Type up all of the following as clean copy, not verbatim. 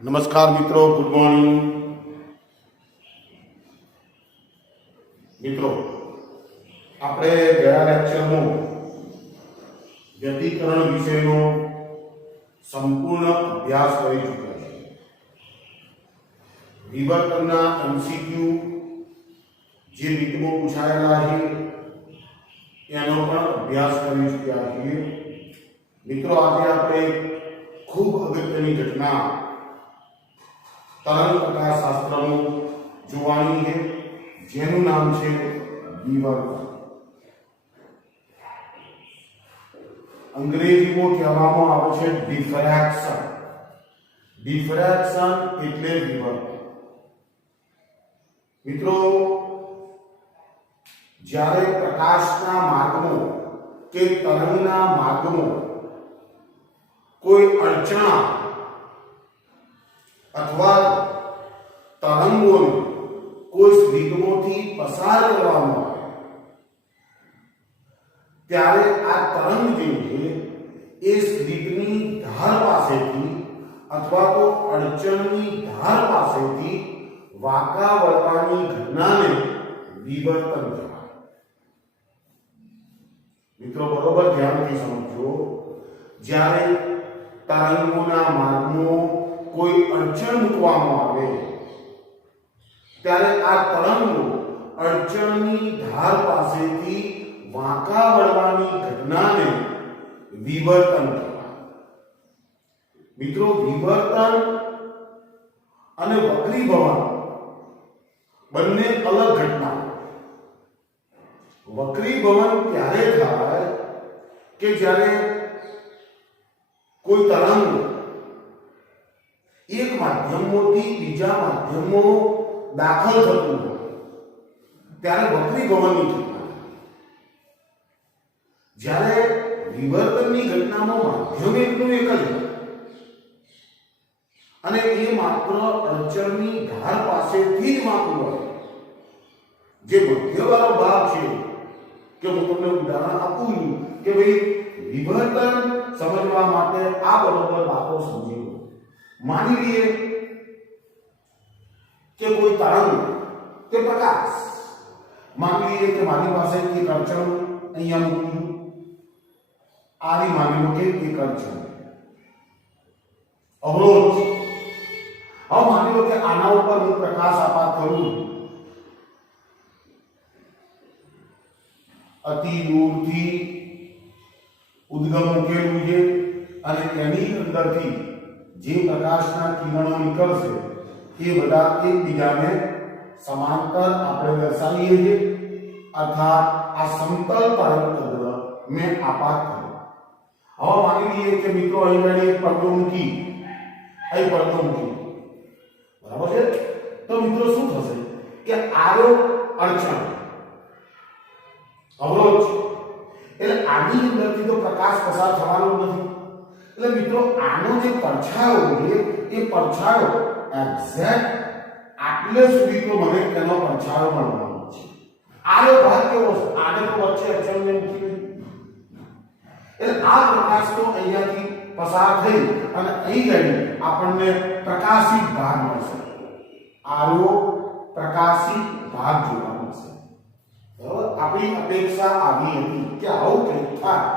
નમસ્કાર મિત્રો, good morning મિત્રો. આપણે ગયા લેક્ચરમાં વ્યતિકરણ વિષયનો સંપૂર્ણ અભ્યાસ કરી ચૂક્યા છીએ. વિવર્તનના એમસીક્યુ જે રીતમાં પૂછાયેલા છે એનો પણ અભ્યાસ કરી ચૂક્યા છીએ. મિત્રો, આજે આપણે ખૂબ અગત્યની ઘટના તરંગ પ્રકાશશાસ્ત્રનું જોવાની છે, જેનું નામ છે વિવર્તન. અંગ્રેજીમાં કહેવામાં આવે છે ડિફ્રેક્શન. ડિફ્રેક્શન એટલે વિવર્તન. મિત્રો, જ્યારે પ્રકાશના માર્ગમાં કે તરંગના માર્ગમાં કોઈ અડચણ અથવા તરંગોને કોઈ સ્લિટમાંથી પસાર કરવામાં આવે ત્યારે આ તરંગ જે છે એ સ્લિટની ધાર પાસેથી અથવા તો અડચણની ધાર પાસેથી વાંકા વળવાની ઘટનાને વિવર્તન કહેવાય. મિત્રો, બરોબર ધ્યાનથી સમજો. જ્યારે તરંગોના માર્ગમાં કોઈ અડચણ મૂકવામાં આવે ત્યારે આ તરંગો અડચણની ધાર પાસેથી વાંકા વળવાની ઘટનાને વિવર્તન કહેવાય. મિત્રો, વિવર્તન અને વક્રીભવન બંને અલગ ઘટના. વક્રીભવન ત્યારે થાય કે જ્યારે કોઈ તરંગ એક માધ્યમમાંથી બીજા માધ્યમમાં દાખલ થતું હોય ત્યારે વક્રીભવનની ઘટના. જ્યારે વિવર્તનની ઘટનામાં માધ્યમ એકનું એક જ હોય અને એ માત્ર અડચણની ધાર પાસેથી જ વાંકું હોય. જે મધ્યવાળો ભાગ છે, કે હું તમને ઉદાહરણ આપું છું કે ભાઈ વિવર્તન સમજવા માટે આ બરોબર વાતો સમજી લો. માની લઈએ કે કોઈ તરંગ કે પ્રકાશ, માની લઈએ કે મારી પાસે એક અડચણ અહીંયા મૂકું છું. આની માની લો કે એક અડચણ અવરોધ. હવે માની લો કે આના ઉપર હું પ્રકાશ આપાત કરું, અતિ દૂરથી ઉદ્ગમ મૂકેલું છે અને એની અંદરથી જે પ્રકાશના કિરણો નીકળશે એ બધા એકબીજાને સમાંતર આપણે દર્શાવીએ છીએ, અર્થાત આ સમતલ તરંગ મેં આપાત કર્યો. હવે માની લઈએ કે મિત્રો અહીં એક પડદો મૂકી, અહીં પડદો મૂકી, બરાબર છે. તો મિત્રો શું થશે કે આરો અડચણ અવરોધ છે, એટલે આની અંદરથી તો પ્રકાશ પસાર થવાનો નથી. એટલે મિત્રો, આનો જે પડછાયો છે એ પડછાયો એક્ઝેક્ટ આટલે સુધી તો મને એનો પડછાયો મળવાનો છે. આનો ભાગ કેવો છે? આને તો વચ્ચે અડચણને મૂકી નહીં, એટલે આ પ્રકાશ તો અહીંયાથી પસાર થઈ અને અહીં ગઈ આપણને પ્રકાશિત ભાગ મળશે. આનો પ્રકાશિત ભાગ જોવા મળશે. આપણી અપેક્ષા આવી હતી કે આવું કંઈક થાય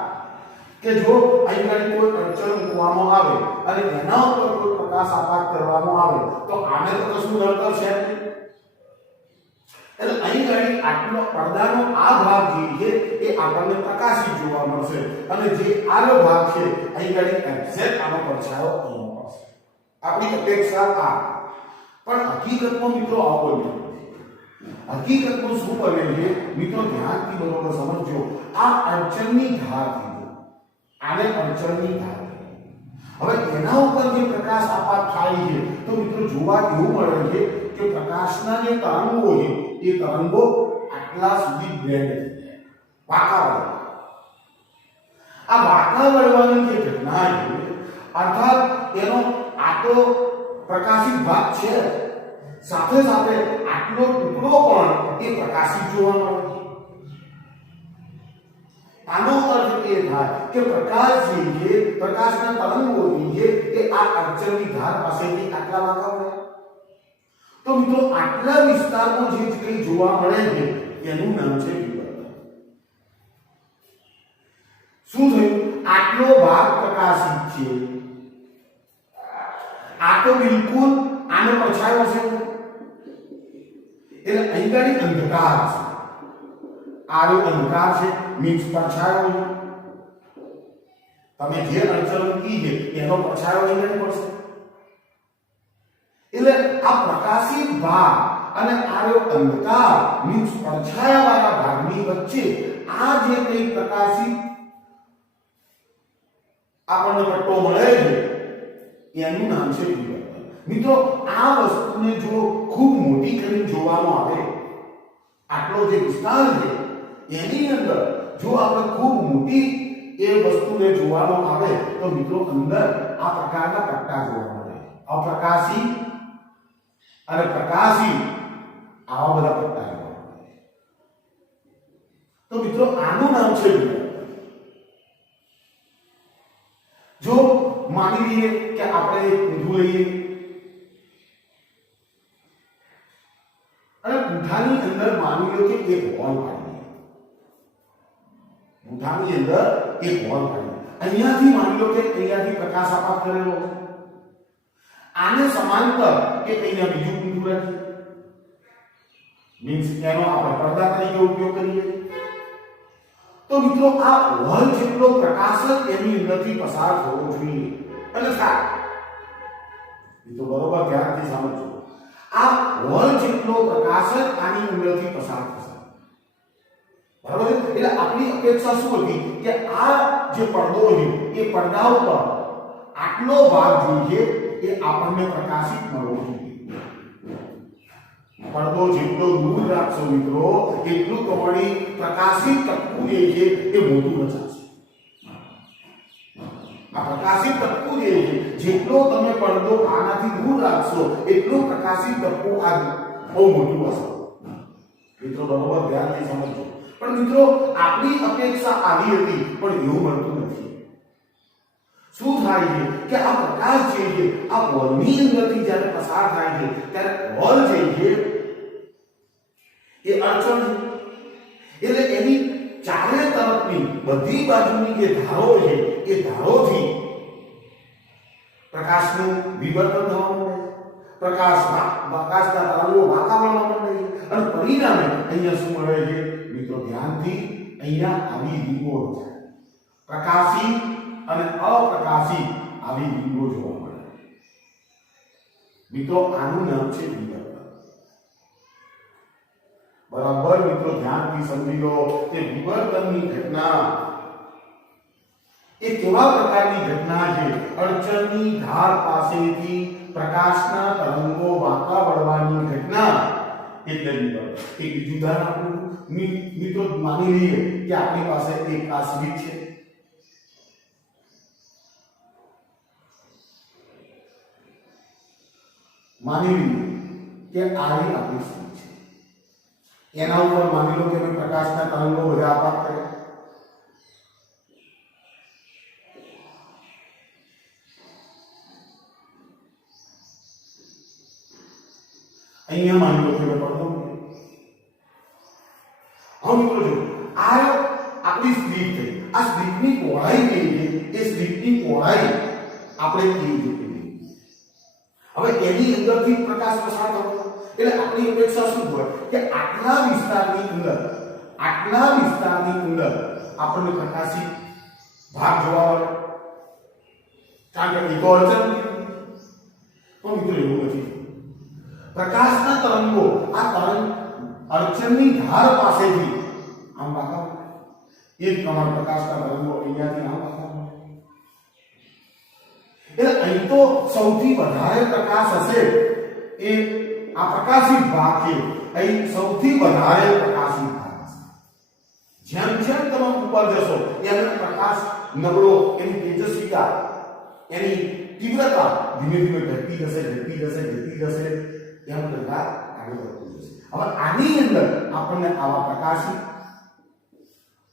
કે જો અહીં કોઈ અડચણ મૂકવામાં આવે અને એના ઉપર કોઈ પ્રકાશ આપાત કરવામાં આવે તો આને તો કશું નડતર છે. એટલે અહીં ઘડી આટલો પડદાનો આ ભાગ જે છે એ આપણને પ્રકાશિત જોવા મળશે અને જે આનો ભાગ છે અહીં ઘડી એક્ઝેક્ટ આનો પડછાયો અહીંયા મળશે. આપણી અપેક્ષા આ. પણ હકીકતમાં મિત્રો આવો નથી. હકીકતમાં શું બને છે મિત્રો, ધ્યાનથી બરોબર સમજો. આ અડચણની ધાર થઈ, આને અડચણની ધાર. હવે એના ઉપર જે પ્રકાશ આપાત થાય છે તો મિત્રો જોવા એવું મળે છે કે પ્રકાશના જે તરંગો છે એ તરંગો આટલા સુધી બેન્ડ થઈ જાય, વાંકા વળે. આ વાંકા વળવાની જે ઘટના છે, અર્થાત એનો આટલો પ્રકાશિત ભાગ છે, સાથે સાથે આટલો ટુકડો પણ એ પ્રકાશિત જોવા મળે છે. આનો અર્થ એ થાય કે પ્રકાશ જે છે, પ્રકાશના તરંગો જે છે એ આ અડચણની ધાર પાસેથી આટલા વાગા મળે. તો મિત્રો આટલા વિસ્તારમાં જે કંઈ જોવા મળે છે એનું નામ છે વિવર્તન. શું થયું? આટલો ભાગ પ્રકાશિત છે, આ તો બિલકુલ આનો પડછાયો છે, એટલે અહીં ગાડી અંધકાર છે. આરો અંધકાર છે મીન્સ પડછાયો. તમે જે અડચણ મૂકી છે એનો પડછાયો અહીં ગાડી પડશે. એટલે આ પ્રકાશિત ભાગ અને આરો અંધકાર મીન્સ પડછાયાવાળા ભાગની વચ્ચે આ જે કંઈ પ્રકાશિત આપણને પટ્ટો મળે છે એનું નામ છે વિવર્તન. મિત્રો આ વસ્તુને જો ખૂબ મોટી કરીને જોવામાં આવે, આટલો જે વિસ્તાર છે એની અંદર જો આપણે ખૂબ મોટી એ વસ્તુને જોવામાં આવે તો મિત્રો અંદર આ પ્રકારના પટ્ટા જોવા મળે. અપ્રકાશી અને પ્રકાશી આવા બધા પટ્ટા જોવા મળે. તો મિત્રો આનું નામ છે વિવર્તન. જો માની લઈએ કે આપણે એક ઊંધું લઈએ અને ઊંધાની અંદર માની લો કે એક હોલ પાડીએ. ઊંધાની અંદર એક હોલ પાડીએ. અહીંયાથી માની લો કે અહીંયાથી પ્રકાશ આપાત કરેલો, આને સમાંતર કે અહીંયા બીજું ઊંધું રાખીએ, મીન્સ એનો આપણે પડદા તરીકે ઉપયોગ કરીએ. તો મિત્રો આ હોલ જેટલો પ્રકાશ એની અંદરથી પસાર થવો જોઈએ. અને સાહેબ મિત્રો બરોબર ધ્યાનથી સમજો, આ હોલ જેટલો પ્રકાશ આની અંદરથી પસાર થશે. બરાબર છે? એટલે આપણી અપેક્ષા શું હતી કે આ જે પડદો છે એ પડદા ઉપર આટલો ભાગ જોઈએ એ આપણને પ્રકાશિત મળવો જોઈએ. પડદો જેટલો દૂર રાખશો મિત્રો એટલું તમારી પ્રકાશિત ટપકું જે છે એ મોટું બચાવશે. આ પ્રકાશિત ટપકું જે છે જેટલો તમે પડદો આનાથી દૂર રાખશો એટલું પ્રકાશિત ટપકું આ બહુ મોટું હશે. મિત્રો બરોબર ધ્યાનથી સમજો. પણ મિત્રો આપણી અપેક્ષા આવી હતી પણ એવું બનતું નથી. શું થાય છે કે આ પ્રકાશ જે છે આ હોલની અંદરથી જ્યારે પસાર થાય છે ત્યારે હોલ જે છે એ અડચણ છે. એટલે એની ચારે તરફની બધી બાજુની જે ધારો છે એ ધારોથી પ્રકાશનું વિવર્તન થવા માંડે છે. પ્રકાશના તરંગો વાંકા વળવા માંડે છે અને પરિણામે અહીંયા શું મળે છે મિત્રો? ધ્યાનથી અહીંયા આવી રીંગો છે. પ્રકાશી અને અપ્રકાશી આવી રીંગો જોવા મળે. મિત્રો આનું નામ છે વિવર્તન. બરાબર મિત્રો ધ્યાનથી સમજી લો કે વિવર્તનની ઘટના એ કેવા પ્રકારની ઘટના છે? અડચણની ધાર પાસેથી પ્રકાશના તરંગો વાંકા વળવાની ઘટના એટલે વિવર્તન. એક બીજું ઉદાહરણ આપું મિત્રો, માની લઈએ કે આપણી પાસે એક આ સ્વિચ છે. માની લઈએ કે આ આપણી સ્વિચ છે. એના ઉપર માની લો કે પ્રકાશના તરંગો બધા આપાત કરે. અહીંયા માની લો કે પડદો. હવે મિત્રો જો આ આપણી સ્લીપ થઈ. આ સ્લીપની પહોળાઈ કેવી છે? એ સ્લીપની પહોળાઈ આપણે કેવી રીતે? હવે એની અંદરથી પ્રકાશ પસાર થતો. એટલે આપણી અપેક્ષા શું હોય કે આટલા વિસ્તારની અંદર આપણને પ્રકાશિત ભાગ જોવા મળે. કારણ કે એક અડચણ તો મિત્રો એવું નથી. પ્રકાશના તરંગો આ તરંગ અડચણની ધાર પાસેથી આમ વાગા એ જ પ્રમાણે પ્રકાશના તરંગો અહીંયાથી આમ વાગા. એટલે અહીં તો સૌથી વધારે પ્રકાશ હશે એ આ પ્રકાશિત ભાગ છે. અહીં સૌથી વધારે પ્રકાશિત ભાગ હશે. જેમ જેમ તમે ઉપર જશો એમ પ્રકાશ નબળો, એની તેજસ્વીતા, એની તીવ્રતા ધીમે ધીમે ઘટતી જશે. એમ પ્રકાર આગળ વધતું જશે. હવે આની અંદર આપણને આવા પ્રકાશિત,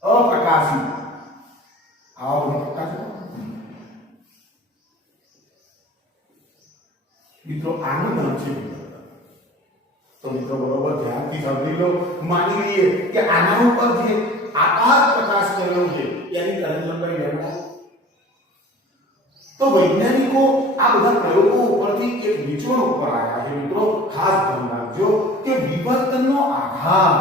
અપ્રકાશિત આવો પ્રકાશ મિત્રો આનું નામ છે વિવર્તન. તો મિત્રો બરોબર ધ્યાનથી સમજી લો. માની લઈએ કે આના ઉપર જે આકાર પ્રકાશ કર્યો છે એની તરંગલંબાઈ લેમ્ડા. તો વૈજ્ઞાનિકો આ બધા પ્રયોગો ઉપરથી એક વિચાર ઉપર આવ્યા છે મિત્રો. ખાસ ધ્યાન રાખજો કે વિવર્તનનો આધાર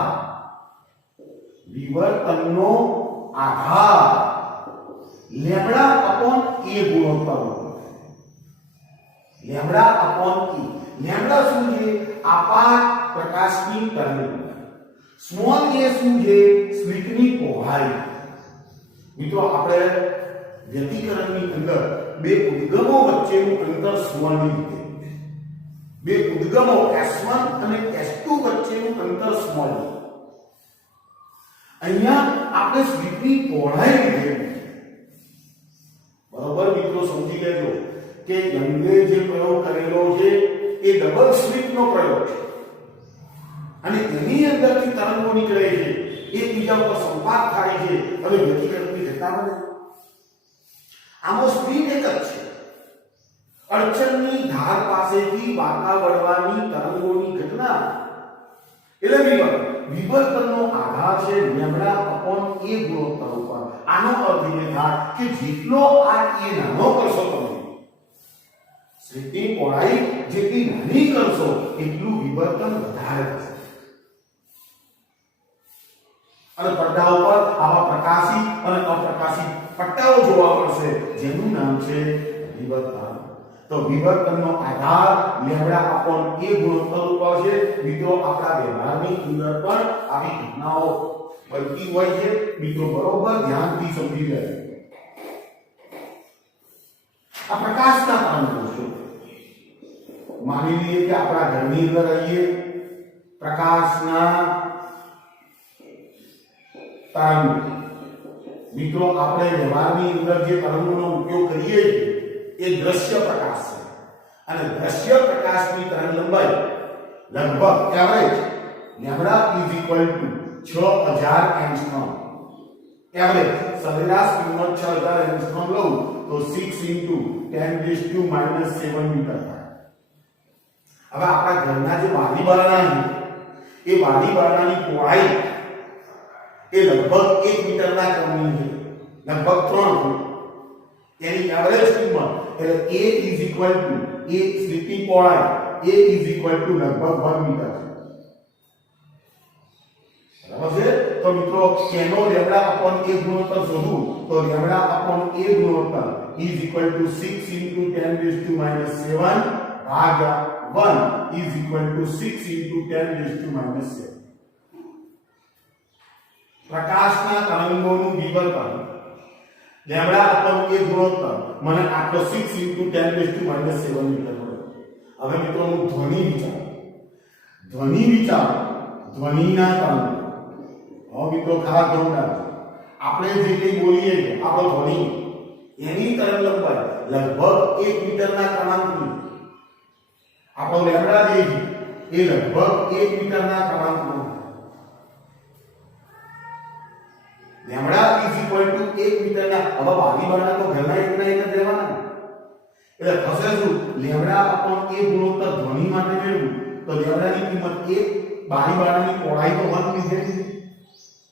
લેમ્ડા અપોન એ ગુણોત્તર ઉપર. લેમ્ડા અપોન એ. લેમ્ડા શું છે? આપાત પ્રકાશની તરંગલંબાઈ. સ્મોલ એ શું છે? સ્લિટની પહોળાઈ. મિત્રો આપણે વ્યતિકરણની અંદર બે ઉદ્ગમો વચ્ચેનું અંતર સ્મોલની રીતે, બે ઉદ્ગમો S1 અને S2 વચ્ચેનું અંતર સ્મોલ. અહીંયા આપણે સ્લિટની પહોળાઈ લીધે. બરોબર મિત્રો સમજી લેજો કે યંગે જે પ્રયોગ કરેલો છે એ ડબલ સ્લિટનો પ્રયોગ છે અને એની અંદરથી તરંગો નીકળે છે, એકબીજા પર સંપાત થાય છે અને વ્યતિકરણની ઘટના બને. આમાં સ્પીડ એક જ છે. અડચણની ધાર પાસેથી વાંકા વળવાની તરંગોની ઘટના એટલે વિવર્તનનો આધાર છે લેમ્ડા અપોન એ ગુણોત્તર ઉપર. આનો અર્થ એ થાય કે જેટલો આ એ નાનો કરશો તમે, સ્લિટની પહોળાઈ જેટલી નાની કરશો એટલું વિવર્તન વધારે થશે. અને પડદા ઉપર આવા પ્રકાશી અને અપ્રકાશી પટ્ટાઓ જોવા મળશે જેનું નામ છે વિવર્તન. તો વિવર્તનનો આધાર લેમ્ડા અપોન એ ગુણોત્તર ઉપર છે. મિત્રો આપણા વ્યવહારની અંદર પણ આવી ઘટનાઓ બનતી હોય છે. મિત્રો બરોબર ધ્યાનથી સમજી લેજો. આ પ્રકાશના તરંગો છે. માની લઈએ કે આપણા ઘરની અંદર રહીએ, પ્રકાશના તરંગ. મિત્રો આપણે વ્યવહારની અંદર જે તરંગોનો ઉપયોગ કરીએ છીએ એ દ્રશ્ય પ્રકાશ છે અને દ્રશ્ય પ્રકાશની તરંગલંબાઈ લગભગ average lambda is equal to 6000 angstrom. Average સરેરાશ કિંમત 6000 એંગસ્ટ્રોમ લઉં તો 6 × 10⁻⁷ મીટર થાય. હવે આપણા ઘરના જે બારી બારણા છે એ બારી બારણાની પહોળાઈ એ લગભગ 1 મીટરના ક્રમની છે, લગભગ 3 ફૂટ. એની એવરેજ કિંમત એટલે a ઇઝ ઇક્વલ ટુ એ સ્લિટની પહોળાઈ a ઇઝ ઇક્વલ ટુ લગભગ 1 મીટર છે. બરાબર છે? તો મિત્રો કેનો લેમ્ડા અપોન a ગુણોત્તર શોધવું તો લેમ્ડા અપોન a ગુણોત્તર ઇઝ ઇક્વલ ટુ 6 × 10⁻⁷ ભાગ્યા 1 ઇઝ ઇક્વલ ટુ 6 × 10⁻⁷. પ્રકાશના તરંગોનું વિવર્તન લેમ્ડા અપોન એ ગુણોત્તર મને આટલો 6 × 10⁻⁷ મીટર મળ્યો. હવે મિત્રો હું ધ્વનિ વિચાર ધ્વનિના તરંગો. હવે મિત્રો ખાસ ધ્યાન રાખજો, આપણે જે કંઈ બોલીએ છીએ આપણો ધ્વનિ એની તરંગલંબાઈ લગભગ 1 મીટરના ક્રમાંકની. આપણો લેમ્ડા જે છે એ લગભગ 1 મીટરના ક્રમાંકનો. લેમ્ડા ઇઝ ઇક્વલ ટુ 1 મીટરના. હવે બારી બારણા તો ઘરના એકના એક જ રહેવાના. એટલે થશે શું? લેમ્ડા અપોન એ ગુણોત્તર ધ્વનિ માટે મેળવું તો લેમ્ડાની કિંમત 1, બારી બારણાની પહોળાઈ તો 1 લીધેલી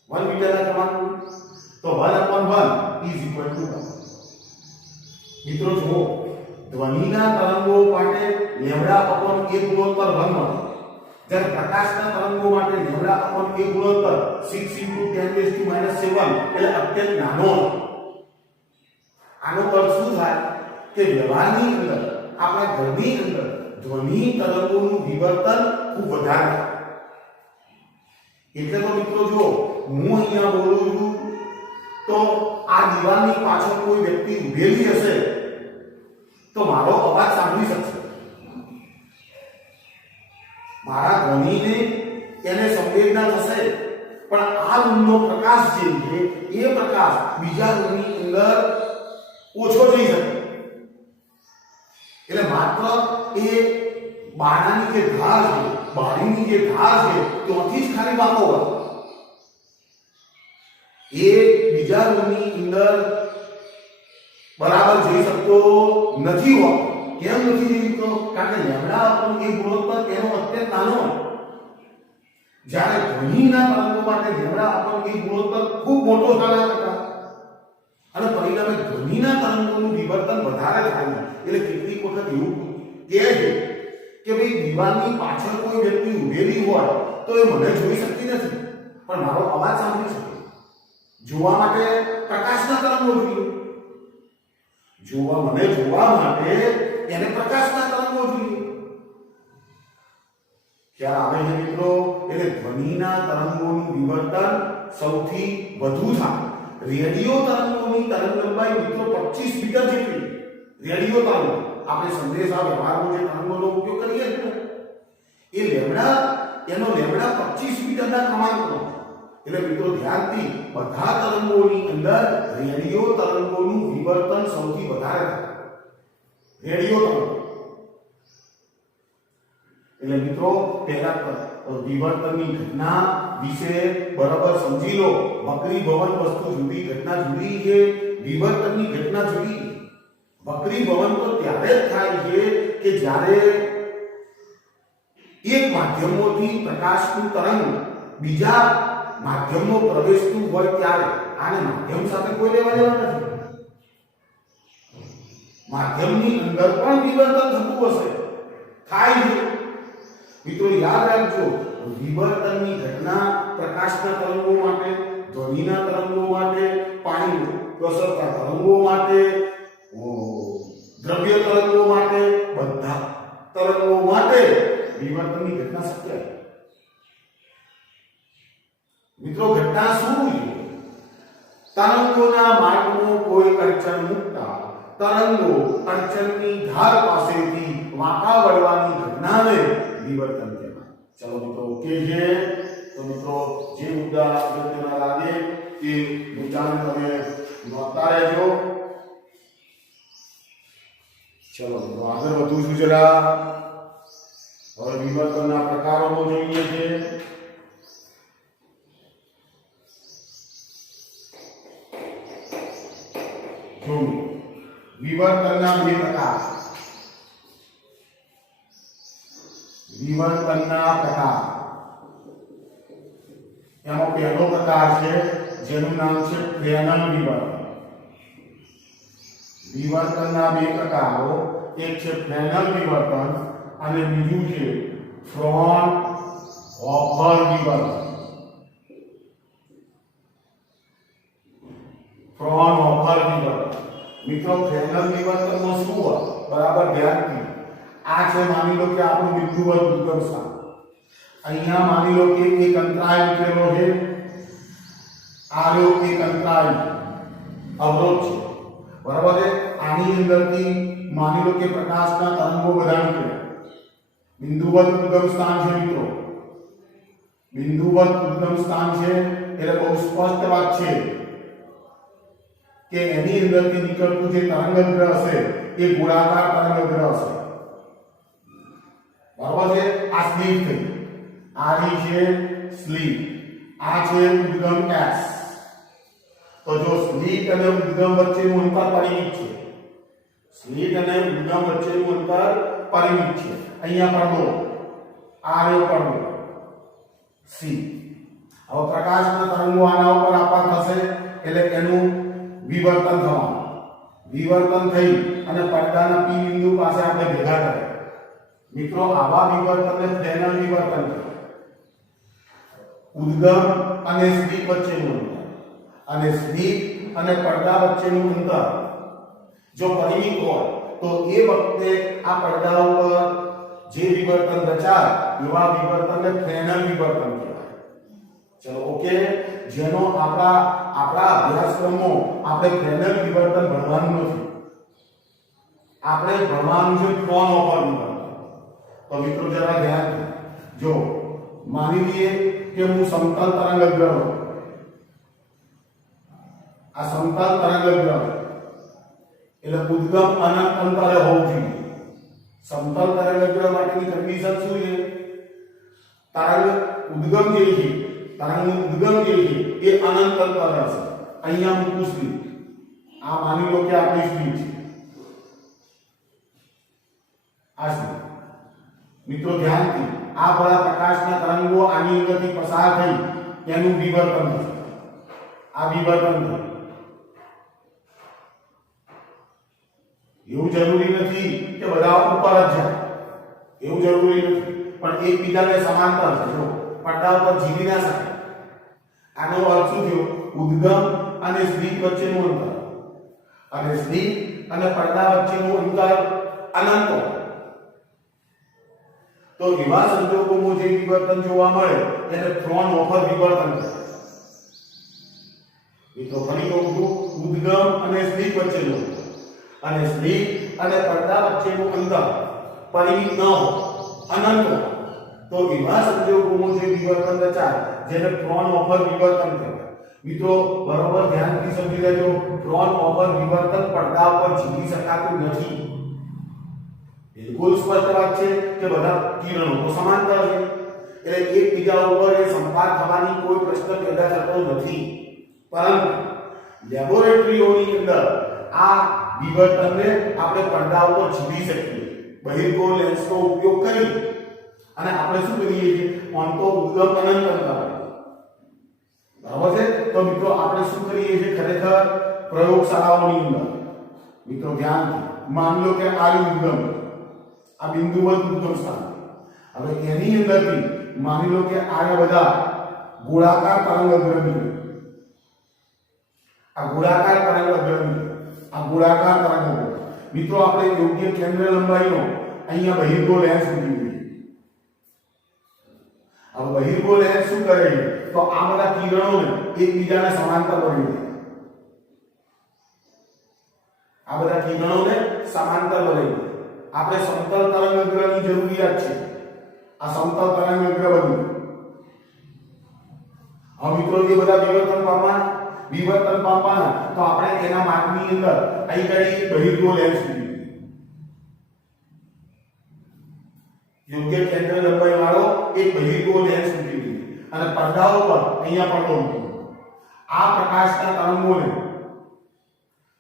1 મીટરના ક્રમાંકનું. તો 1/1 ઇઝ ઇક્વલ ટુ 1. મિત્રો જુઓ, ધ્વનિના તરંગો માટે લેમ્ડા અપોન એ ગુણોત્તર 1 મળે, જ્યારે પ્રકાશના તરંગો માટે લેમ્ડા અપોન એ ગુણોત્તર 6 × 10⁻⁷ એટલે અત્યંત નાનો. આનો અર્થ શું થાય કે વ્યવહારની અંદર આપણા ઘરની અંદર ધ્વનિ તરંગોનું વિવર્તન ખૂબ વધારે થાય. એટલે તો મિત્રો જો હું અહીંયા બોલું છું તો આ દીવાલની પાછળ કોઈ વ્યક્તિ ઊભેલી હશે તો મારો અવાજ સાંભળી શકશે. મારા ધ્વનિને એને સંવેદના થશે, પણ આ રૂમનો પ્રકાશ જે છે એ પ્રકાશ બીજા રૂમની અંદર ઓછો થઈ શકે. એટલે માત્ર એ બારણાની જે ધાર છે, બારીની જે ધાર છે ત્યાંથી જ ખાલી વાંકો હોય. એ બીજા રૂમની અંદર બરાબર જઈ શકતો નથી હોતો. કેમ નથી જઈ શકતો? કારણ કે લેમ્ડા અપોન એ ગુણોત્તર એનો અત્યંત નાનો હોય. જ્યારે ધ્વનિના તરંગો માટે લેમ્ડા અપોન એ ગુણોત્તર ખૂબ મોટો થાય કરતા અને પરિણામે ધ્વનિના તરંગોનું વિવર્તન વધારે થાય. એટલે કેટલીક વખત એવું કહે છે કે ભાઈ દીવાલની પાછળ કોઈ વ્યક્તિ ઊભેલી હોય તો એ મને જોઈ શકતી નથી પણ મારો અવાજ સાંભળી શકે. જોવા માટે પ્રકાશના તરંગો જોઈએ. જોવા માટે એને પ્રકાશના તરંગો જોઈએ. ખ્યાલ આવે છે મિત્રો? એટલે ધ્વનિના તરંગોનું વિવર્તન સૌથી વધુ થાય. રેડિયો તરંગોની તરંગલંબાઈ મિત્રો 25 મીટર જેટલી. રેડિયો તરંગો આપણે સંદેશા વ્યવહારનો જે તરંગોનો ઉપયોગ કરીએ છીએ એ લેમ્ડા 25 મીટરના ક્રમાંકનો. એટલે મિત્રો ધ્યાનથી બધા તરંગોની અંદર રેડિયો તરંગોનું વિવર્તન સૌથી વધારે થાય. રેડિયો તરંગો એટલે મિત્રો પહેલા વિવર્તનની ઘટના વિશે બરાબર સમજી લો. વક્રીભવન વસ્તુ જુદી, ઘટના જુદી છે. વિવર્તનની ઘટના જુદી. વક્રીભવન તો ત્યારે જ થાય છે કે જ્યારે એક માધ્યમોથી પ્રકાશનું તરંગ બીજા માધ્યમમાં પ્રવેશતું હોય ત્યારે. આને માધ્યમ સાથે કોઈ લેવા દેવા નથી. માધ્યમની અંદર પણ વિવર્તન થતું હશે, થાય છે. મિત્રો યાદ રાખજો, વિવર્તનની ઘટના પ્રકાશના તરંગો માટે, ધ્વનિના તરંગો માટે, પાણી પ્રસરતા તરંગો માટે, દ્રવ્ય તરંગો માટે, બધા તરંગો માટે વિવર્તનની ઘટના શક્ય. મિત્રો ઘટના શું છે? તરંગોના માર્ગમાં કોઈ અડચણ મૂકતા તરંગો અડચણની ધાર પાસેથી વાંકા વળવાની ઘટનાને વિવર્તન કહેવાય. ચલો મિત્રો ઓકે છે. તો મિત્રો જે મુદ્દા અગત્યના લાગે તે મુદ્દાને તમે નોંધતા રહેજો. ચલો મિત્રો આગળ વધુ છું જરા. હવે વિવર્તનના પ્રકારો જોઈએ છે. વિવર્તનના બે પ્રકાર. વિવર્તનના પ્રકાર એમાં પહેલો પ્રકાર છે જેનું નામ છે ફ્રેનલ વિવર્તન. વિવર્તનના બે પ્રકારો, એક છે ફ્રેનલ વિવર્તન અને બીજું છે ફ્રોનહોફર વિવર્તન. ફ્રોનહોફર વિવર્તન. મિત્રો ફ્રેનલ વિવર્તનમાં શું હોય? બરાબર ધ્યાનથી. આ છે માની લો કે આપણું બિંદુવત ઉદ્ગમ સ્થાન. અહીંયા માની લો કે એક અંતરાય મૂકેલો છે. આ લો એક અંતરાય અવરોધ છે. બરાબર છે. આની અંદરથી માની લો કે પ્રકાશના તરંગો બધા નીકળે. બિંદુવત ઉદ્ગમ સ્થાન છે મિત્રો. બિંદુવત ઉદ્ગમ સ્થાન છે એટલે બહુ સ્પષ્ટ વાત છે કે એની અંદરથી નીકળતું જે તરંગગ્રહ હશે એ ગોળાકાર તરંગગ્રહ હશે. બરાબર છે. આ સ્લીપ થઈ. આ રહી છે સ્લીપ. આ છે ઉદ્ગમ S. તો જો સ્લીટ અને ઉદ્ગમ વચ્ચેનું અંતર પરિમિત છે. સ્લીટ અને ઉદ્ગમ વચ્ચેનું અંતર પરિમિત છે. અહીંયા પડદો, આ રહ્યો પડદો C. હવે પ્રકાશના તરંગો આના ઉપર આપવા થશે એટલે એનું વિવર્તન થવાનું. વિવર્તન થઈ અને પડદાના P બિંદુ પાસે આપણે ભેગા કરે. મિત્રો આવા વિવર્તનને ફ્રેનલ વિવર્તન કહેવાય. ઉદ્ગમ અને સ્લીપ વચ્ચેનું અંતર અને સ્લીપ અને પડદા વચ્ચેનું અંતર જો પરિમિત હોય તો એ વખતે આ પડદા ઉપર જે વિવર્તન રચાય એવા વિવર્તનને ફ્રેનલ વિવર્તન કહેવાય. ચલો ઓકે. જેનો આપણા અભ્યાસક્રમમાં આપણે ફ્રેનલ વિવર્તન ભણવાનું નથી. આપણે ભણવાનું છે ફ્રોનહોફર વિવર્તન. તો મિત્રો જરા ધ્યાન જો માની લઈએ કે હું સમતલ તરંગગ્રહ, આ સમતલ તરંગગ્રહ એટલે ઉદ્ગમ અનંત અંતરે હોવું જોઈએ. સમતલ તરંગગ્રહ માટેની કન્ડિશન શું છે? તરંગ ઉદ્ગમ જે છે, તરંગનું ઉદ્ગમ જે છે એ અનંત અંતરે હશે. અહીંયા મૂકું સ્લીપ, આ માની લો કે આપણી સ્પીડ છે, આ સ્પીડ. મિત્રો ધ્યાનથી આ બધા પ્રકાશના તરંગો આની અંદરથી પસાર થઈ તેનું વિવર્તન થશે. આ વિવર્તન થયું. એવું જરૂરી નથી કે બધા ઉપર જ જાય, એવું જરૂરી નથી, પણ એકબીજાને સમાંતર છે. જો પડદા ઉપર ઝીલી ના શકે. આનો અર્થ શું થયો? ઉદ્ગમ અને સ્લિટ વચ્ચેનું અંતર અને સ્લિટ અને પડદા વચ્ચેનું અંતર અનંત. તો એવા સંજોગોમાં જે વિવર્તન જોવા મળે એને ફ્રોન ઓફર વિવર્તન કહે. મિત્રો ફરી કહું છું, ઉદ્ગમ અને સ્લિટ વચ્ચેનું અંતર અને સ્લિટ અને પડદા વચ્ચેનું અંતર પરિમિત ન હોય, અનંત હોય, તો એવા સંજોગોમાં જે વિવર્તન રચાય જેને ફ્રોન ઓફર વિવર્તન કહેવાય. મિત્રો બરોબર ધ્યાનથી સમજી લેજો, ફ્રોન ઓફર વિવર્તન પડદા પર ઝીલી શકાતું નથી. બિલકુલ સ્પષ્ટ વાત છે કે બધા કિરણો તો સમાંતર છે, એટલે એકબીજા ઉપર એ સંપાત થવાની કોઈ પ્રશ્ન પેદા થતો નથી. પરંતુ લેબોરેટરીઓની અંદર આ વિવર્તનને આપણે પડદા ઉપર ઝીલી શકીએ. બહિર્ગોળ લેન્સનો ઉપયોગ કરી અને આપણે શું કરીએ છીએ? અંતો ઉદ્ગમ અનંત અંતર. બરાબર છે? તો મિત્રો આપણે શું કરીએ છીએ ખરેખર પ્રયોગશાળાઓની અંદર? મિત્રો ધ્યાનથી માની લો કે આ ઉદ્ગમ, આ બિંદુવત ઉદ્ગમ સ્થાન. હવે એની અંદરથી માની લો કે આ બધા ગોળાકાર તરંગગ્રહ નીકળે. આ ગોળાકાર તરંગગ્રહ, આ ગોળાકાર તરંગગ્રહ. મિત્રો આપણે યોગ્ય કેન્દ્ર લંબાઈનો અહીંયા બહિર્ગોળ લેન્સ મૂકી દઈએ. હવે બહિર્ગોળ લેન્સ શું કરે છે? તો આ બધા કિરણોને એકબીજાને સમાંતર બનાવી દે. આ બધા કિરણોને સમાંતર બનાવી દે. આપણે સમતલ તરંગગ્રહની જરૂરિયાત છે. આ સમતલ તરંગગ્રહ બન્યું. હવે મિત્રો એ બધા વિવર્તન પામવાના તો આપણે એના માર્ગની અંદર અહીં કરી બહિર્ગોળ લેન્સ મૂકી દઈએ. યોગ્ય કેન્દ્ર લંબાઈ વાળો એક બહિર્ગોળ લેન્સ મૂકી દઈએ અને પડદા ઉપર અહીંયા પડદો મૂકી દઈએ. આ પ્રકાશના તરંગોને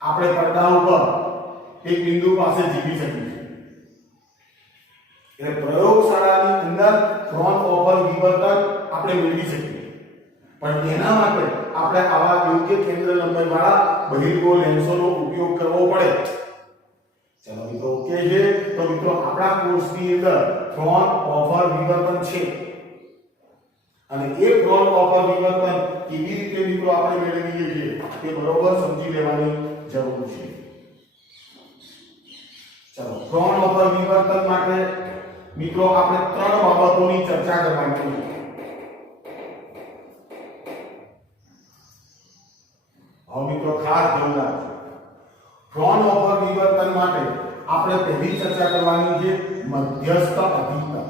આપણે પડદા ઉપર એક બિંદુ પાસે ઝીલી શકીએ. એટલે પ્રયોગશાળાની અંદર ફ્રોન ઓફર વિવર્તન આપણે મેળવી શકીએ. પણ એના માટે આપણે આવા યોગ્ય કેન્દ્ર લંબાઈ વાળા બહિર્ગોળ લેન્સોનો ઉપયોગ કરવો પડે. ચલો મિત્રો ઓકે છે. તો મિત્રો આપણા કોર્સની અંદર ફ્રોન ઓફર વિવર્તન છે અને એ ફ્રોન ઓફર વિવર્તન કેવી રીતે મિત્રો આપણે મેળવીએ છીએ તે બરોબર સમજી લેવાની જરૂર છે. ચલો ફ્રોન ઓફર વિવર્તન માટે મિત્રો આપણે ત્રણ બાબતોની ચર્ચા કરવાની છે. હવે મિત્રો ખાસ ધ્યાન રાખજો, ફ્રોન ઓફર વિવર્તન માટે આપણે પહેલી ચર્ચા કરવાની છે મધ્યસ્થ અધિકતમ.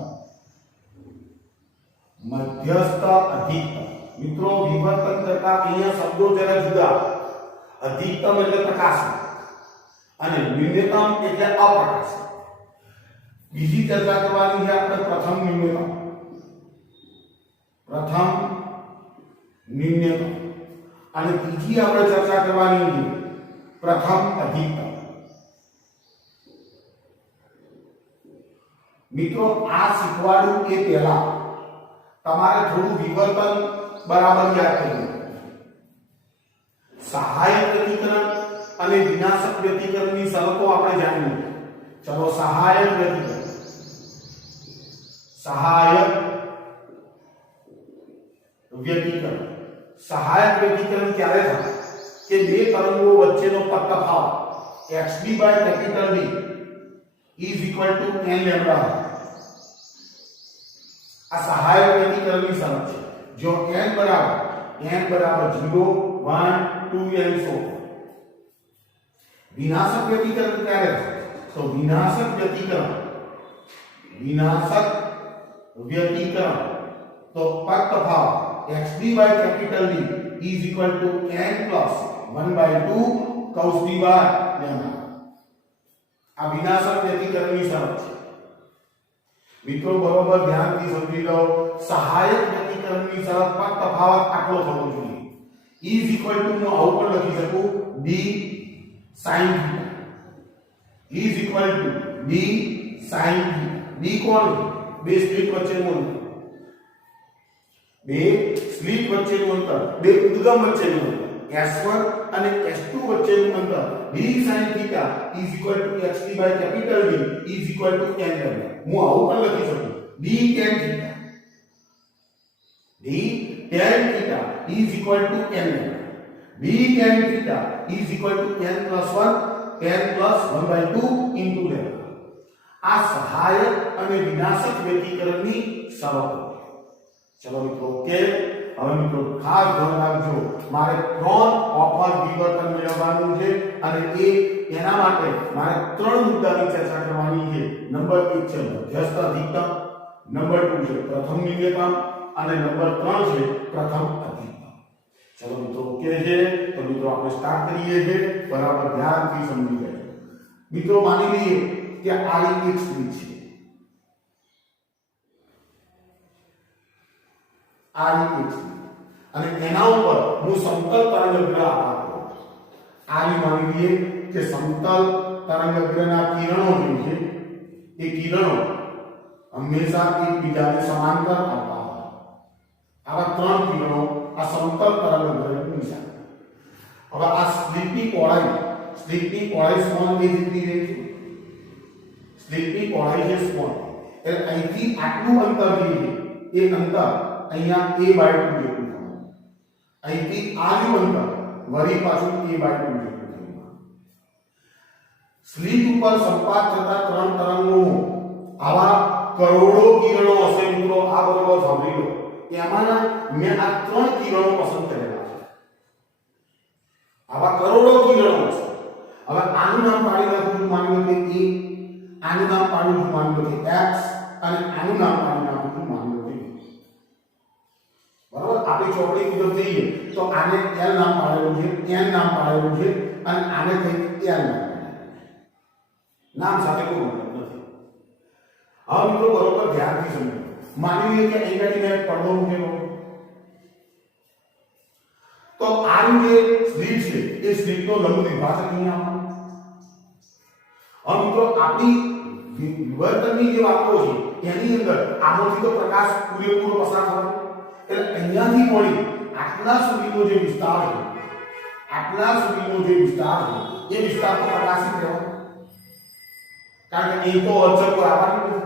મધ્યસ્થ અધિકતમ. મિત્રો વિવર્તન કરતા અહીંયા શબ્દો જરા જુદા. અધિકતમ એટલે પ્રકાશ અને ન્યૂનતમ એટલે અપ્રકાશ. બીજી ચર્ચા કરવાની છે આપણે પ્રથમ ન્યૂનતમ. પ્રથમ ન્યૂનતમ. અને ત્રીજી આપણે ચર્ચા કરવાની છે પ્રથમ અધિકતમ. મિત્રો આ શીખવાડું એ પહેલા તમારે થોડું વિવર્તન બરાબર યાદ કરવું. સહાયક વ્યતિકરણ અને વિનાશક વ્યતિકરણની શરતો આપણે જાણીએ. ચલો સહાયક વ્યતિકરણ. સહાયક વ્યતિકરણ. સહાયક વ્યતિકરણ ક્યારે થાય? કે બે તરંગો વચ્ચેનો તફાવત xd by capital D is equal to n lambda. આ સહાયક વ્યતિકરણની શરત છે. જો n બરાબર 0 1 2 n so. વિનાશક વ્યતિકરણ ક્યારે થાય? તો વિનાશક વ્યતિકરણ તો પદ તફાવત xd by capital D is equal to n plus 1 by 2 cos d by lambda. આ વિનાશક વ્યતિકરણની શરત છે. મિત્રો બરોબર ધ્યાનથી સમજી લો. સહાયક વ્યતિકરણની શરત પદ તફાવત આટલો થવો જોઈએ. is equal to હું આવું પણ લખી શકું d sin theta is equal to b sin theta. b કોણ બે સ્લિટ વચ્ચેનું અંતર, બે સ્લિટ વચ્ચેનું અંતર, બે ઉદ્ગમ વચ્ચેનું અંતર s1 અને s2 વચ્ચેનું અંતર b sin θ is equal to xt by capital D is equal to n w। હું આવું પણ લખી શકું d tan θ is equal to n w। b tan θ is equal to n plus 1 n plus 1 by 2 into w। આ સહાયક અને વિનાશક વ્યક્તિકરણની શરતો। ચલો મિત્રો ઓકે। હવે મિત્રો ખાસ ધ્યાન રાખજો, મારે ત્રણ ઓફર વિવર્તન મેળવવાનું છે અને એના માટે મારે ત્રણ મુદ્દાની ચર્ચા કરવાની છે। નંબર 1 છે મધ્યસ્થ અધિકતમ, નંબર 2 છે પ્રથમ નિમ્નતમ અને નંબર 3 છે પ્રથમ અધિકતમ। ચલો મિત્રો ઓકે છે। તો મિત્રો આપણે સ્ટાર્ટ કરીએ છીએ, બરાબર ધ્યાનથી સમજી લેજો। મિત્રો માની લઈએ કે આ એક સ્લિટ છે, આ એક સ્લિટ અને એના ઉપર હું સમતલ તરંગગ્ર આપું। આ માની લઈએ કે સમતલ તરંગગ્રના કિરણો જે છે એ કિરણો હંમેશા એકબીજાને સમાંતર આવતા હોય। આવા ત્રણ કિરણો આ સમતલ તરંગગ્રની નિશાની। હવે આ સ્લિટની પહોળાઈ સ્મોલ એ જેટલી રહે છે, સ્લિટની પહોળાઈ છે સ્મોલ, એટલે અહીંથી આટલું અંતર જે છે એ અંતર અહીંયા a/2 જેટલું થાય। અહીંથી આનું અંતર વળી પાછું a/2 જેટલું થાય। સ્લિટ ઉપર સંપાત થતા ત્રણ તરંગો આવા કરોડો કિરણો હશે મિત્રો। આ બરોબર સાંભળી લો, એમાંના મેં આ ત્રણ કિરણો પસંદ કરેલા છે। આવા કરોડો કિરણો હશે। હવે આનું નામ પાડી નાખું છું, માની લો કે a, આનું નામ પાડું છું માની લો કે x અને આનું નામ પાડી નાખું છું માની લો કે b। બરાબર, આપણે ચોકડી મુજબ જઈએ તો આને l નામ પાડેલું છે, n નામ પાડેલું છે અને આને થઈ l નામ સાથે કોઈ મતલબ નથી। હવે મિત્રો બરોબર ધ્યાનથી સમજો, માની લઈએ કે અહીંયાથી મેં પડદો મૂકેલો તો આનું જે સ્લિટ છે એ સ્લિટનો લંબ દ્વિભાજક અહીંયા આવવાનો। હવે મિત્રો આપણી વિવર્તનની જે વાતો છે એની અંદર આમાંથી તો પ્રકાશ પૂરેપૂરો પસાર થવાનો, એટલે અહીંયાથી મળી આટલા સુધીનો જે વિસ્તાર છે, આટલા સુધીનો જે વિસ્તાર છે એ વિસ્તાર તો પ્રકાશિત રહેવાનો, કારણ કે એ તો અચળ પર આવવાનું નથી।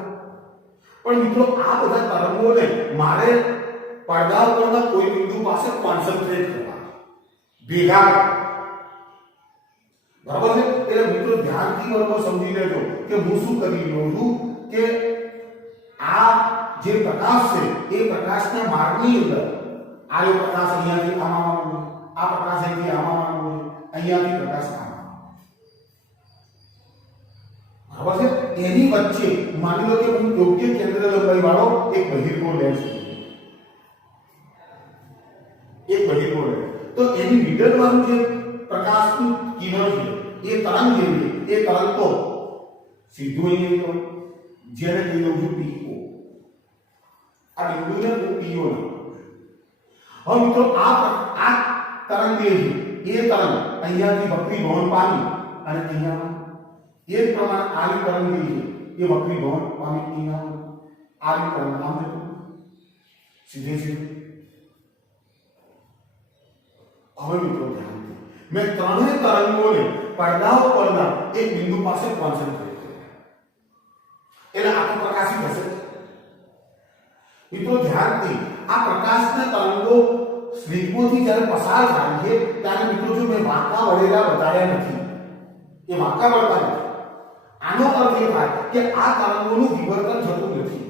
પણ મિત્રો આ બધા તરંગોને મારે પડદા ઉપરના કોઈ બિંદુ પાસે કોન્સન્ટ્રેટ કરવા, ભેગા, બરાબર છે। એટલે મિત્રો ધ્યાનથી બરાબર સમજી લેજો કે હું શું કરી રહ્યો છું કે આ જે પ્રકાશ છે એ પ્રકાશના માર્ગની અંદર આ જો પ્રકાશ અહીંયાથી આમાં આવવાનો, આ પ્રકાશ અહીંથી આમાં આવવાનો, અહીંયાથી પ્રકાશ આમાં, બરાબર છે। એની વચ્ચે માની લો કે હું યોગ્ય કેન્દ્ર લંબાઈ વાળો એક બહિર્ગોળ લેન્સ, એક બહિર્ગોળ લેન્સ, તો એની મિડલ વાળું જે પ્રકાશનું કિરણ છે એ તરંગ જે છે એ તરંગ તો સીધું અહીંયા જેને કહી દઉં છું PO, આ બિંદુને હું PO નામ। હવે મિત્રો આ તરંગ જે છે એ તરંગ અહીંયાથી વક્રીભવન પામી અને અહીંયા એ જ પ્રમાણે આની તરંગ જે છે એ વક્રીભવન પામી અહીંયા આની તરંગ આમ સીધે સીધું। હવે મિત્રો ધ્યાન દો, મેં ત્રણેય તરંગોને પડદાઓ પરના એક બિંદુ પાસે કોન્સન્ટ્રેટ કર્યા, એટલે આખો પ્રકાશિત હશે। મિત્રો ધ્યાનથી આ પ્રકાશના તરંગો સ્લિટમાંથી જ્યારે પસાર થાય છે ત્યારે મિત્રો જો મેં વાંકા વળેલા બતાવ્યા નથી, એ વાંકા વળતા નથી। આનો અર્થ એ થાય કે આ તરંગોનું વિવર્તન થતું નથી।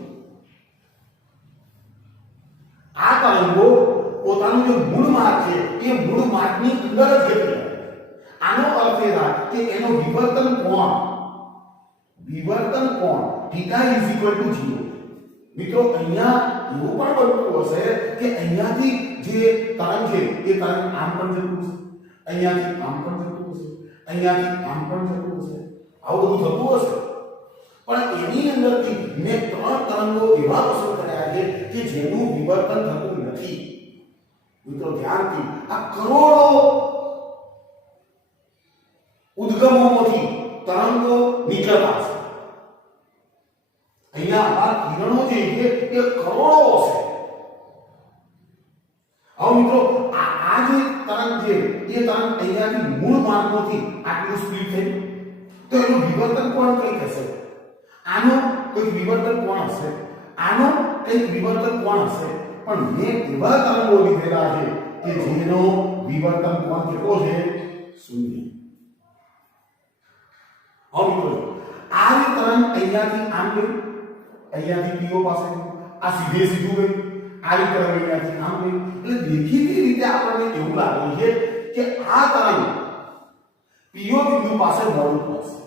આ તરંગો પોતાનું જે મૂળ માર્ગ છે એ મૂળ માર્ગની અંદર જ જતી રહે। આનો અર્થ એ થાય કે એનો વિવર્તન કોણ θ = 0। મિત્રો અહીંયા એવું પણ બનતું હશે કે અહીંયાથી જે તરંગ છે એ તરંગ આમ પણ જતું હશે, અહીંયાથી આમ પણ જતું હશે, અહીંયાથી આમ પણ જતું હશે, આવું બધું થતું હશે। પણ એની અંદરથી મેં ત્રણ તરંગો એવા પસંદ કર્યા છે કે જેનું વિવર્તન થતું નથી। મિત્રો ધ્યાનથી આ કરોડો ઉદ્ગમોમાંથી તરંગો નીકળતા છે. અહીંયા આ કિરણો જે છે એ કરોડો છે. હવે મિત્રો આ જે તરંગ છે એ તરંગ અહીંયાથી મૂળ માર્ગોથી આટલું સ્પીડ થઈ તો એનું વિવર્તન કોણ કઈ થશે? આનો કોઈ વિવર્તન કોણ હશે? આનો કઈ વિવર્તન કોણ હશે? પણ મેં એવા તરંગો લીધેલા છે કે જેનો વિવર્તન કોણ કેટલો છે? શૂન્ય. હવે મિત્રો આ જે તરંગ અહીંયાથી આમ ગઈ, અહીંયાથી પીઓ પાસે આ સીધે સીધું ગઈ, આ રીતે તરંગ અહીંયાથી આમ ગઈ, એટલે દેખીતી રીતે આપણને એવું લાગે છે કે આ તરંગ પીઓ બિંદુ પાસે મળવું પડશે.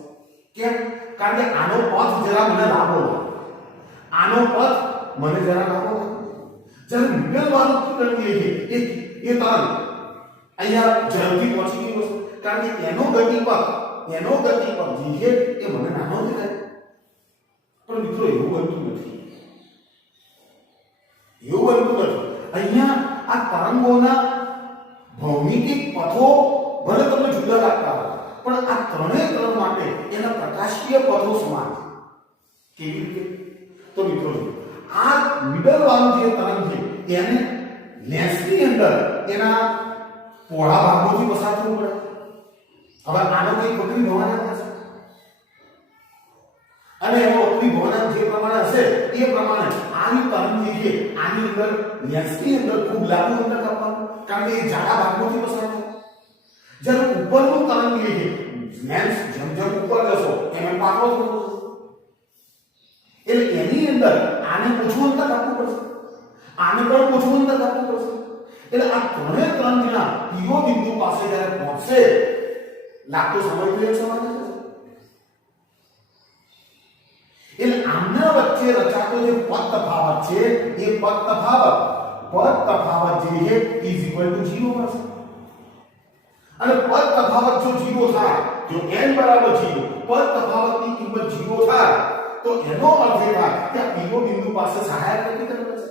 કેમ? કારણ કે આનો પથ જરા મને લાંબો લાગે, આનો પથ મને જરા લાંબો લાગે. જ્યારે મિડલ વાળું કિરણ જે છે એ તરંગ અહીંયા ઝડપથી પહોંચી ગયું હશે, કારણ કે એનો ગતિપથ જે છે એ મને નાનો દેખાય. પણ મિત્રો એવું બનતું નથી. અહીંયા આ તરંગોના ભૌમિતિક પથો ભલે તમને જુદા લાગતા હોય પણ આ ત્રણેય તરંગ માટે એના પ્રકાશીય પથો સમાન છે. કેવી રીતે? તો મિત્રો આ મિડલ વાળું જે તરંગ છે એને લેન્સની અંદર એના પહોળા ભાગોથી પસાર થવું પડે. હવે આનો કઈ વક્રી ભવનાંક હશે અને એનો વક્રી ભવનાંક જે પ્રમાણે હશે એ પ્રમાણે આની તરંગ જે છે આની અંદર લેન્સની અંદર ખૂબ લાંબુ અંતર કાપવાનું, કારણ કે એ જાડા ભાગોથી પસાર થાય. જ્યારે ઉપરનું તરંગ જે છે લેન્સ જેમ જેમ ઉપર જશો એમ એમ પાતળો થતો જશે. એટલે એની અંદર આને ઓછું અંતર કાપવું પડશે, આને પણ ઓછું અંતર કાપવું પડશે. એટલે આ ત્રણેય તરંગના પીઓ બિંદુ પાસે જ્યારે પહોંચશે લાગતો સમય તો એક સમાન થશે. એટલે આમના વચ્ચે રચાતો જે પદ તફાવત છે એ પદ તફાવત જે છે ઇઝ ઇક્વલ ટુ 0 મળશે. અને પદ તફાવત જો 0 થાય, જો n બરાબર 0 પદ તફાવતની કિંમત 0 થાય તો એનો અર્થ એ થાય કે આ પીઓ બિંદુ પાસે સહાયક પ્રતિક્રિયા છે.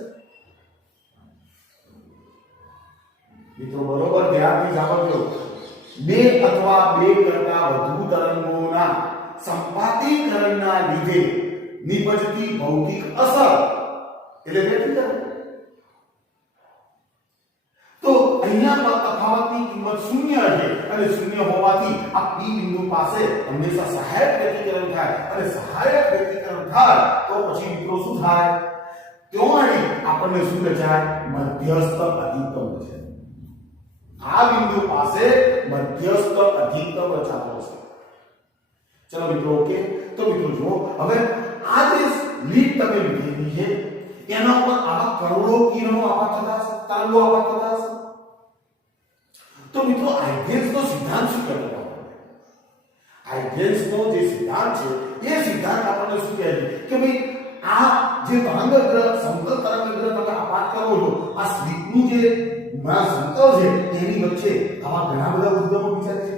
મિત્રો બરોબર ધ્યાનથી સાંભળજો. બે અથવા બે કરતા વધુ તરંગોના સંપાતીકરણના લીધે નિપજતી ભૌતિક અસર એટલે વ્યતિકરણ. તો અહીંયા તફાવતની કિંમત 0 છે અને 0 હોવાથી આ P બિંદુ પાસે હંમેશા સહાયક વ્યતિકરણ થાય અને સહાયક વ્યતિકરણ થાય તો પછી મિત્રો શું થાય? ત્યાંથી આપણને શું રચાય? મધ્યસ્થ અધિકતમ છે. આ બિંદુ પાસે મધ્યસ્થ અધિકતમ રચાતો છે. ચલો મિત્રો ઓકે. તો મિત્રો જુઓ હવે આ જે લીડ તમે લીધેલી છે એના ઉપર આવા કરોડો કિરણો આવા થતા હશે, તરંગો આવા થતા હશે. તો મિત્રો આઇગેન્સનો સિદ્ધાંત શું કહેતો? આઇગેન્સનો જે સિદ્ધાંત છે એ સિદ્ધાંત આપણને શું કહે છે કે ભાઈ આ જે તરંગગ્ર સમતલ તરંગગ્ર તમે આપાત કરો છો, આ સ્લિટનું જે સમતલ છે એની વચ્ચે આવા ઘણા બધા ઉદ્ગમો વિચારે છે.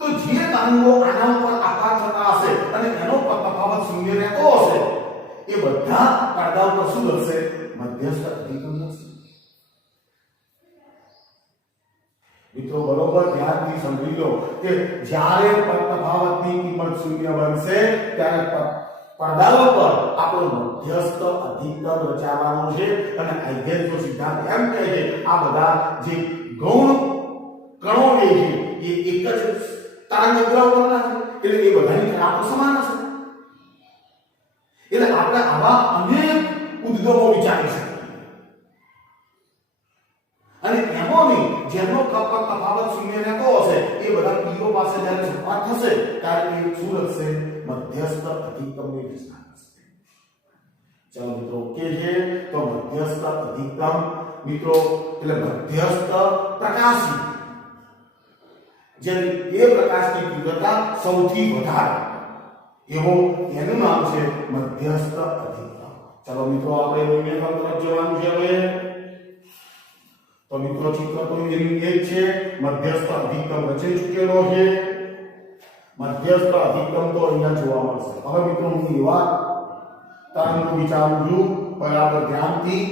તો જે તરંગો આના ઉપર આપાત થતા હશે અને એનો તફાવત 0 રહેતો હશે એ બધા પડદા ઉપર શું હશે? મધ્યસ્થ અધિકતમ હશે. મિત્રો બરોબર ધ્યાનથી સમજી લો કે જ્યારે તફાવતની કિંમત 0 બનશે ત્યારે પડદાઓ પર આપણો મધ્યસ્થ અધિકતમ રચાવાનો છે. અને આઇગેન્સનો સિદ્ધાંત એમ કહે છે આ બધા જે ગૌણ કણો છે એ એક જ તરંગગ્ર ઉપરના છે એટલે એ બધાની કણાઓ સમાન હશે. એટલે આપણે આવા અનેક ઉદ્ગમો વિચારી શકીએ અને એમોની જેનો તફાવત 0 રહેતો હશે એ બધા પીઓ પાસે જ્યારે સપાટ થશે ત્યારે એ શું હશે? મધ્યસ્થ અધિકતમની રચના કરશે. ચલો મિત્રો ઓકે છે. તો મધ્યસ્થ અધિકતમ મિત્રો એટલે મધ્યસ્થ પ્રકાશી જે એ પ્રકાશની તીવ્રતા સૌથી વધારે એવો એનું નામ છે મધ્યસ્થ અધિકતમ. ચલો મિત્રો આપણે નિયંત્રણ તરફ જવાનું છે. હવે તો મિત્રો ચિત્ર તો એનું એ જ છે. મધ્યસ્થ અધિકતમ રચાઈ ચૂકેલો છે. મધ્યસ્થ અધિકતમ તો અહીંયા જોવા મળશે. હવે મિત્રો હું એવા તરંગો વિચારું છું બરાબર ધ્યાનથી.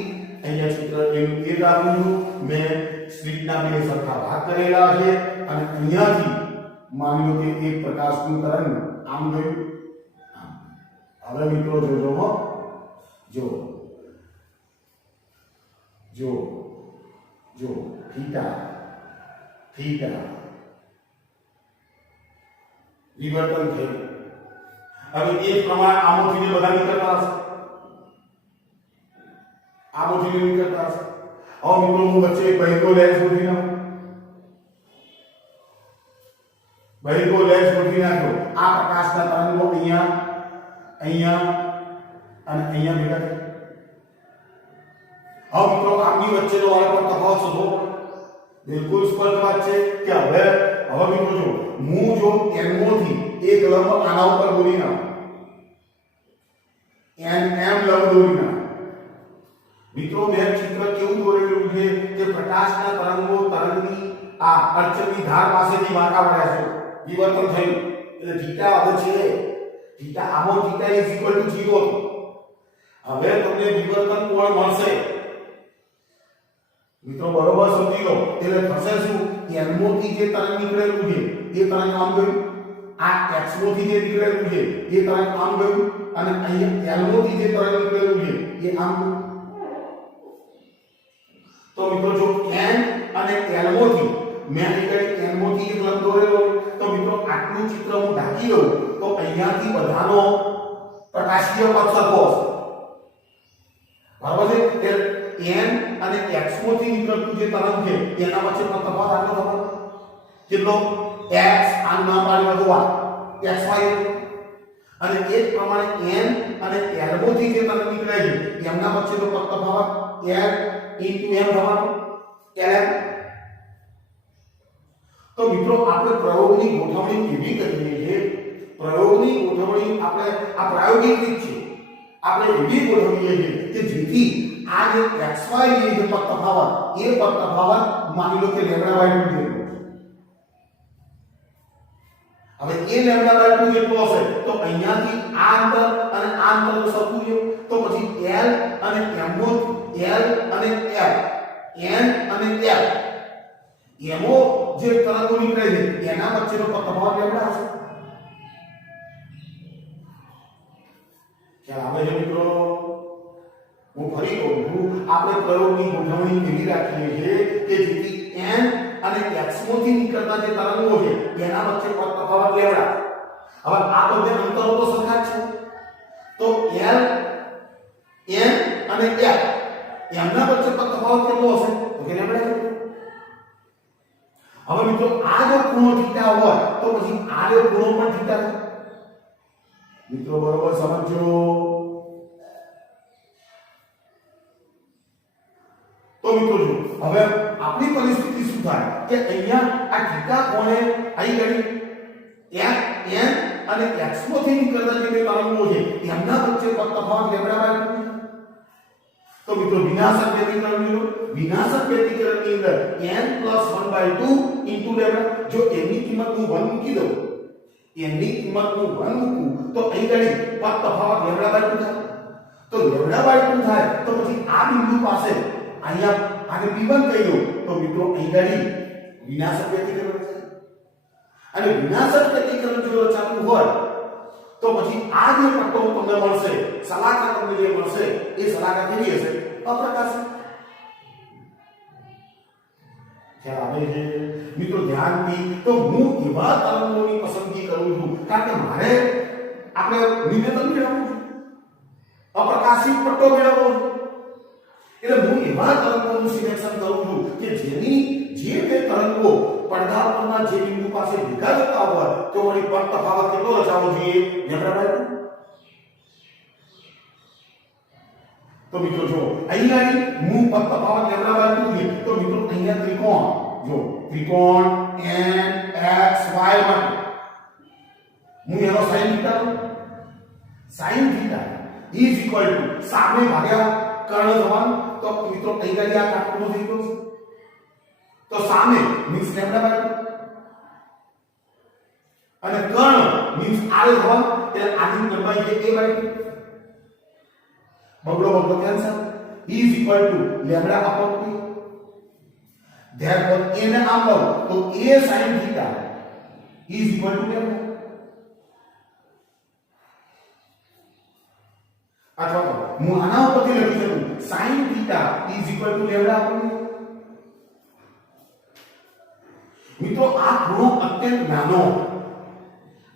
અહીંયા ચિત્ર એનું એ રાખું છું. મેં સ્લિટના બે સરખા ભાગ કરેલા છે અને અહીંયાથી માની લો કે એક પ્રકાશનું તરંગ આમ ગયું આમ. હવે મિત્રો જોજો હો, જો થીટા વિવર્તન થયું. હવે એ પ્રમાણે આમોથી બધા નીકળતા હશે, આમોથી નીકળતા હશે. હવે મિત્રો હું વચ્ચે એક બહિર્ગો લેન્સ ગોઠવી નાખું, બહિર્ગો લેન્સ ગોઠવી નાખ્યો. આ પ્રકાશના તરંગો અહીંયા અને અહીંયા ભેગા થાય. હવે મિત્રો આમની વચ્ચેનો વાળો તફાવત શોધવો પડે. બિલકુલ સ્પષ્ટ વાત છે કે હવે મિત્રો જો હું જો NO થી એક લંબ આના ઉપર દોરી નાખું, NM લંબ દોરી નાખું. મિત્રો મેં ચિત્ર કેવું દોરેલું છે કે પ્રકાશના તરંગો તરંગની આ અડચણની ધાર પાસેથી વાંકા વળ્યા છે, વિવર્તન થયું. એટલે થીટા હવે છે થીટા આમો થીટા = 0. હવે તમને વિવર્તન કોણ મળશે મિત્રો, બરોબર સમજી લો. એટલે થશે શું, NO થી જે તરંગ નીકળેલું છે એ તરંગ આમ ગયું, આ XO થી જે નીકળેલું છે એ તરંગ આમ ગયું અને અહીંયા LO થી જે તરંગ નીકળેલું છે એ આમ ગયું. તો મિત્રો જો N અને LO થી મેં નીકળી NO થી એક લંબ દોરેલો, તો મિત્રો આટલું ચિત્ર હું ઢાંકી લઉં તો અહીંયાથી બધાનો પ્રકાશીય પથ સરખો હશે, બરાબર છે. N અને XO થી નીકળતું જે તરંગ છે એના વચ્ચેનો તફાવત આટલો થવાનો કેટલો, x આનું નામ પાડી વધવા xy. અને એ જ પ્રમાણે N અને LO થી જે તરંગ નીકળે છે એમના વચ્ચેનો તફાવત L * m થવાનો, Lm. તો મિત્રો આપણે પ્રયોગની ગોઠવણી કેવી કરીએ છીએ, પ્રયોગની ગોઠવણી આપણે આ પ્રાયોગિક રીત છે, આપણે એવી ગોઠવીએ છીએ કે જેથી આ જે xy ની જે તફાવત એ તફાવત માની લો કે λ/2 જેટલો. હવે એ λ/2 જેટલો હશે તો અહીંયાથી આ અંતર અને આ અંતર સરખું છે, તો પછી L અને MO, L અને L, N અને L એમો જે તરંગો નીકળે છે એના વચ્ચેનો તફાવત લેવડા હશે. ખ્યાલ આવે છે મિત્રો? હું ફરી કહું છું, આપણે પ્રયોગની ગોઠવણી એવી રાખીએ છીએ કે જેથી N અને XO થી નીકળતા જે તરંગો છે એના વચ્ચે તફાવત લેવડા. હવે આ બંને અંતરો તો સરખા જ છે, તો L, N અને L એમના વચ્ચે તફાવત કેટલો હશે, તો કે લેવડા. હવે મિત્રો આ જો ખૂણો થીટા હોય તો પછી આ જો ખૂણો પણ થીટા છે. મિત્રો બરોબર સમજો. તો મિત્રો જો હવે આપણી પરિસ્થિતિ શું થાય કે અહીંયા આ થીટા કોણે આવી ગઈ N અને XO થી નીકળતા જે તરંગો છે એમના વચ્ચે તફાવત લેવડા. તો મિત્રો વિનાશક વ્યતિકરણની અંદર n + 1/2 * λ. જો n ની કિંમત હું 1 મૂકી દઉં, n ની કિંમત હું 1 મૂકું તો અહીં ગણી તફાવત λ/2 થાય. તો λ/2 થાય તો પછી આ બિંદુ પાસે અહીંયા આને b1 કહી દઉં તો મિત્રો અહીં ગણી વિનાશક વ્યતિકરણ છે. અને વિનાશક વ્યતિકરણ જો રચાતું હોય તો પછી આ જે પટ્ટો તમને મળશે, સલાકા તમને જે મળશે એ સલાકા કેવી હશે, અપ્રકાશિત. ખ્યાલ આવે છે મિત્રો? ધ્યાનથી તો હું એવા તરંગોની પસંદગી કરું છું કારણ કે મારે આપણે નિવેદન મેળવવું છે, અપ્રકાશિત પટ્ટો મેળવવો છે. એટલે હું એવા તરંગોનું સિલેક્શન કરું છું કે જેની જે બે તરંગો પડદા પરના જે બિંદુ પાસે ભેગા થતા હોય તો વળી પર તફાવત કેટલો રચાવો જોઈએ, λ/2. તો મિત્રો જો અહીંયા હું પર તફાવત λ/2 છે તો મિત્રો અહીંયા ત્રિકોણ જો ત્રિકોણ NXY માટે હું એનો sin θ = સામે ભાગ્યા કર્ણ થવાનું. તો મિત્રો અહીંયા આ કાટખૂણો થઈ ગયો છે, તો સામે મીન્સ λ/2 અને કર્ણ મીન્સ r થવાનું, એટલે આની લંબાઈ છે a/2. બગડો કેન્સલ = λ/2. ધ્યાન પર a ને આમ લઉં તો a sin θ is equal to lambda અથવા તો હું આના ઉપરથી લખી શકું sin θ is equal to lambda આપણને મિત્રો આ ખૂણો અત્યંત નાનો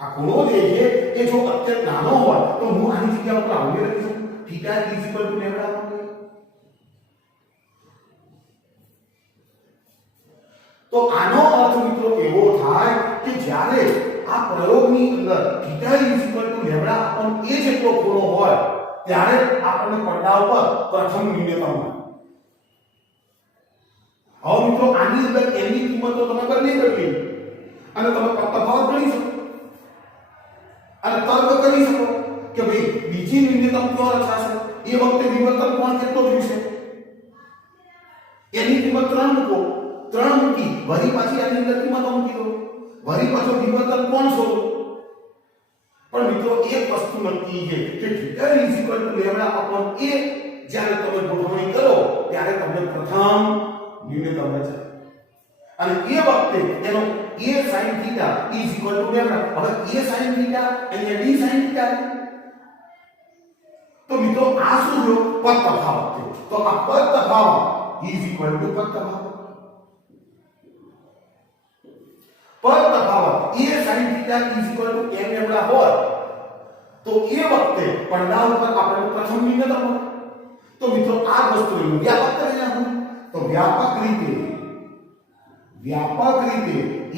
આ ખૂણો જે છે એ જો અત્યંત નાનો હોય તો હું આની જગ્યા ઉપર આવું લખી શકું θ is equal to લેમ્ડા આપણને તો આનો અર્થ મિત્રો એવો થાય કે જ્યારે આ પ્રયોગની અંદર θ is equal to lambda upon a જેટલો ખૂણો હોય ત્યારે આપણને પડદા ઉપર પ્રથમ ન્યૂનતમ મળે હવે મિત્રો આની અંદર n ની કિંમત તો તમે બદલી કરી અને તમે તફાવત ગણી શકો અને તર્ક કરી શકો કે ભાઈ બીજી ન્યૂનતમ ક્યાં રચાશે એ વખતે વિવર્તન કોણ કેટલો થશે n ની કિંમત 3 મૂકો 3 મૂકી વળી પાછી આની અંદર કિંમત મૂકી દો વળી પાછો વિવર્તન કોણ શોધો પણ મિત્રો એક વસ્તુ નક્કી છે કે θ is equal to lambda upon a જ્યારે તમે ગોઠવણી કરો ત્યારે તમને પ્રથમ ન્યૂનતમ મળે અને એ વખતે એનો a sin θ is equal to lambda હવે a sin θ અને d sin θ તો મિત્રો આ શું જો પદ તફાવત છે તો આ પદ તફાવત is equal to પદ તફાવત પદ તફાવત a sin θ is equal to n lambda હોય તો એ વખતે પડદા ઉપર આપણે પ્રથમ ન્યૂનતમ મળે તો મિત્રો આ વસ્તુને વ્યાપક કરી નાખું તો વ્યાપક રીતે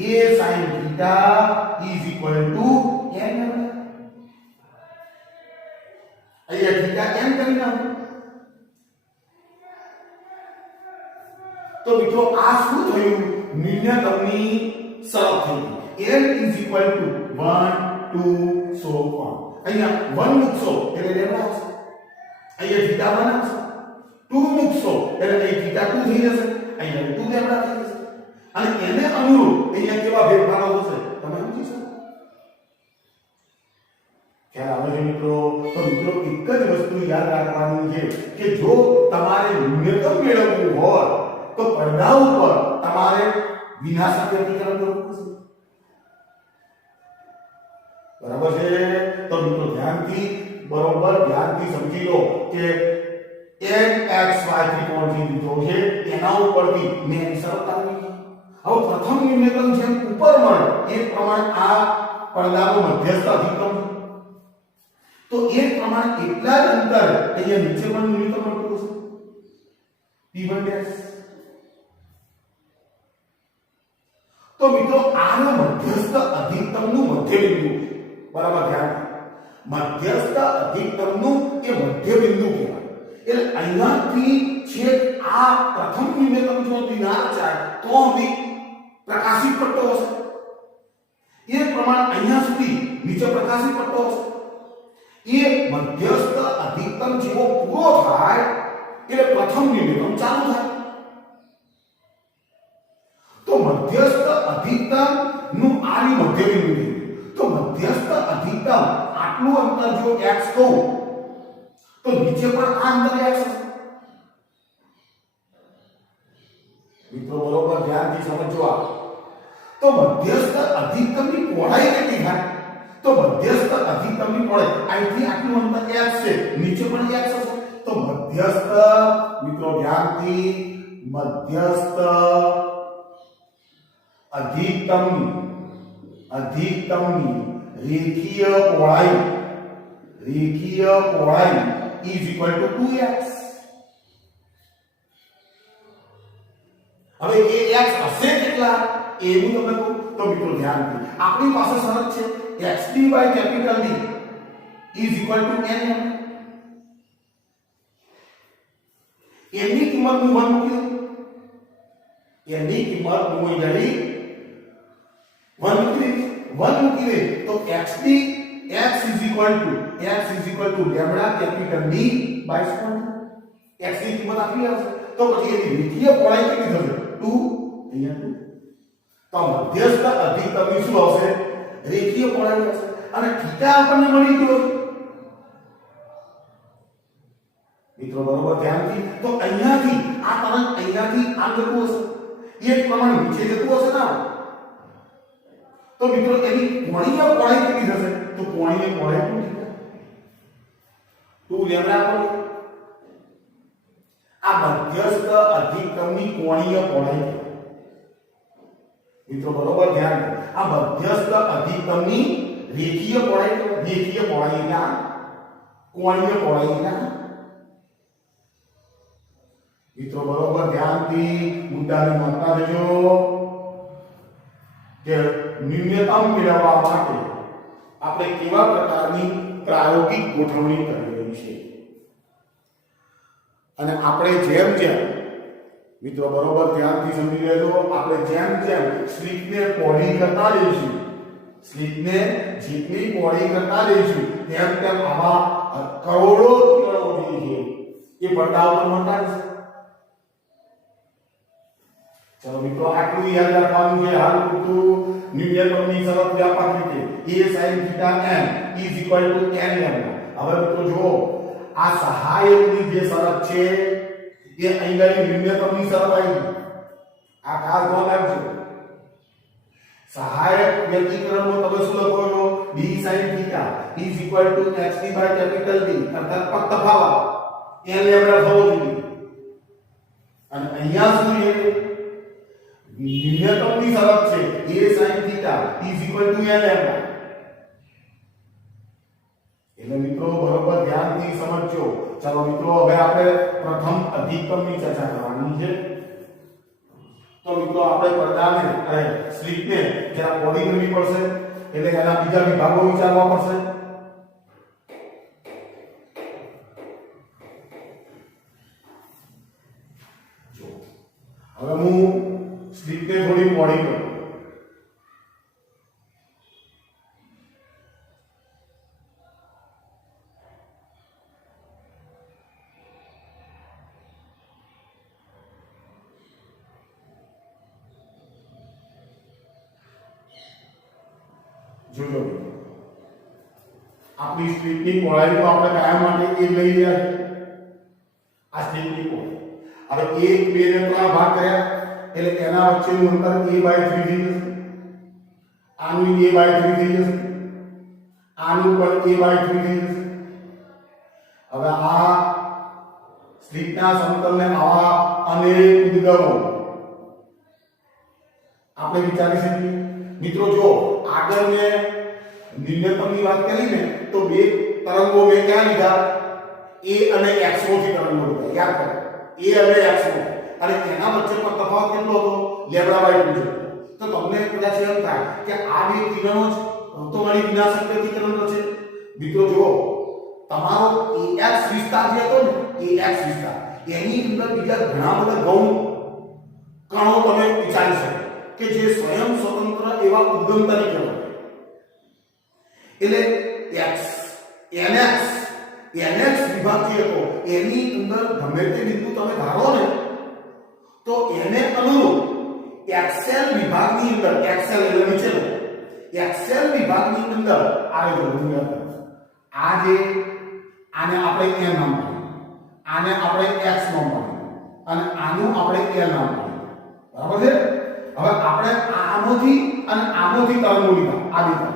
a sin θ is equal to n lambda અહીંયા θ n કરી નાખું તો મિત્રો આ શું થયું ન્યૂનતમની શરત થઈ n is equal to 1 2 so on અહીંયા 1 મૂકશો એટલે લેમ્ડા આવશે અહીંયા θ 1 આવશે 2 મૂકશો એટલે અહીં θ 2 થઈ જશે અહીંયા 2 લેમ્ડા થઈ જશે અને એને અનુરૂપ અહીંયા કેવા ફેરફારો થશે તમે સમજી શકો ખ્યાલ આવે છે મિત્રો તો મિત્રો એક જ વસ્તુ યાદ રાખવાની છે કે જો તમારે ન્યૂનતમ મેળવવું હોય તો પડદા ઉપર તમારે વિનાશક વ્યક્તિકરણ કરવું પડશે બરાબર છે તો મિત્રો ધ્યાનથી સમજી લો કે nxy ત્રિકોણ જે લીધો છે એના ઉપરથી મેં શરત આપી હવે પ્રથમ ન્યૂનતમ જેમ ઉપર મળે એ પ્રમાણે આ પડદાનો મધ્યસ્થ અધિકતમ તો એ પ્રમાણે એટલા જ અંતર અહીંયા નીચે પણ ન્યૂનતમ મળતું હશે p1 ડેશ તો મિત્રો આનો મધ્યસ્થ અધિકતમનું મધ્ય બિંદુ બરાબર ધ્યાન મધ્યસ્થ અધિકતમનું એ મધ્ય બિંદુ કહેવાય એટલે અહીંયાથી છેક આ પ્રથમ ન્યૂનતમ જો દિનાર જાય તો અહીં પ્રકાશિત પટ્ટો હશે એ પ્રમાણે અહીંયા સુધી નીચે પ્રકાશિત પટ્ટો હશે એ મધ્યસ્થ અધિકતમ જેવો પૂરો થાય એટલે પ્રથમ ન્યૂનતમ ચાલુ થાય તો મધ્યસ્થ અધિકતમ નું આની મધ્ય બિંદુ તો મધ્યસ્થ અધિકતમ આટલું અંતર જો x કહું તો નીચે પણ આ અંતર x હશે મિત્રો બરોબર ધ્યાનથી સમજો આ તો મધ્યસ્થ અધિકતમની પહોળાઈ કેટલી થાય તો મધ્યસ્થ અધિકતમની પહોળાઈ અહીંથી આટલું અંતર x છે નીચે પણ x હશે તો મધ્યસ્થ મિત્રો ધ્યાનથી મધ્યસ્થ અધિકતમની રેખીય પહોળાઈ is equal to 2x હવે એ x હશે કેટલા એવું તમે કહો તો મિત્રો ધ્યાન આપો આપણી પાસે શરત છે xd by capital D is equal to n ની કિંમત હું 1 મૂકી દઉં ની કિંમત હું અહીં 1 મૂકી દે તો xd x is equal to lambda capital D by square x ની કિંમત આપી આવશે તો પછી એની રેખીય પહોળાઈ કેટલી થશે 2 અહીંયા 2 તો મધ્યસ્થ અધિકતમની શું આવશે રેખીય પહોળાઈ આવશે અને θ આપણને મળી ગયો મિત્રો બરોબર ધ્યાનથી તો અહીંયાથી આ તરંગ અહીંયાથી આમ જતું હશે એ પ્રમાણે નીચે જતું હશે ને તો મિત્રો એની કોણીય પહોળાઈ કેટલી થશે તો કોણીની પહોળાઈ કેટલી થશે 2 લેમ્ડા પર આ મધ્યસ્થ અધિકતમની કોણીય પહોળાઈ મિત્રો બરોબર ધ્યાન આ મધ્યસ્થ અધિકતમની રેખીય પહોળાઈના કોણીય પહોળાઈના મિત્રો બરોબર ધ્યાનથી મુદ્દાને વાંચતા જજો કે ન્યૂનતમ મેળવવા માટે આપણે કેવા પ્રકારની પ્રાયોગિક ગોઠવણી કરી રહી છે અને આપણે જેમ મિત્રો બરોબર ધ્યાનથી સમજી લેજો આપણે જેમ સ્લીપને પહોળી કરતા જઈશું સ્લીપને જેટલી પહોળી કરતા જઈશું તેમ આવા કરોડો કિરણો જે છે એ પડદા ઉપર મળતા જશે चलो मित्रों आटलू याद रखવાનું છે હાલ પૂરતું ન્યૂટનની શરત વ્યાપક રીતે a sin θ n is equal to n lambda હવે મિત્રો જો આ સહાયકની જે શરત છે એ અહીંની ન્યૂનતમની શરત આવી આ ખાસ ધ્યાન રાખજો સહાયક વ્યક્તિકરણમાં તમે શું લખો છો d sin θ is equal to xt by capital D અર્થાત પદ તફાવત n લેમ્ડા થવો જોઈએ અને અહીંયા શું છે ન્યૂનતમની શરત છે a sin θ is equal to n lambda એટલે મિત્રો બરોબર ધ્યાનથી સમજજો ચાલો મિત્રો હવે આપણે પ્રથમ અધિકતમની ચર્ચા કરવાની છે તો મિત્રો આપણે પડદાને અને સ્લીપને જરા પોડી કરવી પડશે એટલે એના બીજા વિભાગો વિચારવા પડશે જો હવે હું સ્લીપને થોડી મોડી કરું જોજો આપણી સ્લીપની પહોળાઈ તો આપણે કાયમ માટે એ લઈ રહ્યા છે આ સ્લીપની પહોળાઈ હવે 1 2 ને 3 ભાગ કર્યા એટલે એના વચ્ચેનું અંતર a/3 થઈ જશે આનું a/3 થઈ જશે આનું પણ a/3 થઈ જશે હવે આ સ્લીપના સમતલને આવા અનેક ઉદ્ગમો આપણે વિચારી શકીએ મિત્રો જો આગળ મેં ન્યૂનતમની વાત કરી ને તો બે તરંગો મેં ક્યાં લીધા a અને x માંથી તરંગો લીધા યાદ કરો a અને x અને એના વચ્ચેનો તફાવત કેટલો હતો λ/2 તો તમને કદાચ એમ થાય કે આ બે કિરણો જ તો મારી વિના શક્ય કિરણો છે મિત્રો જુઓ તમારો ax વિસ્તાર જે હતો ને ax વિસ્તાર એની અંદર બીજા ઘણા બધા ગૌણ કણો તમે વિચારી શકો કે જે સ્વયં સ્વતંત્ર એવા ઉદ્ગમ તરીકે હોય એટલે x nx વિભાગ જે હતો એની અંદર ગમે તે બિંદુ તમે ધારો ને તો એને અનુરૂપ xl વિભાગની અંદર xl એટલે નીચેનો xl વિભાગની અંદર આવે જો આ જે આને આપણે n નામ આપીએ આને આપણે x નામ આપીએ અને આનું આપણે l નામ આપીએ બરાબર છે હવે આપણે આનોથી અને આનોથી તરંગો લીધા આ લીધા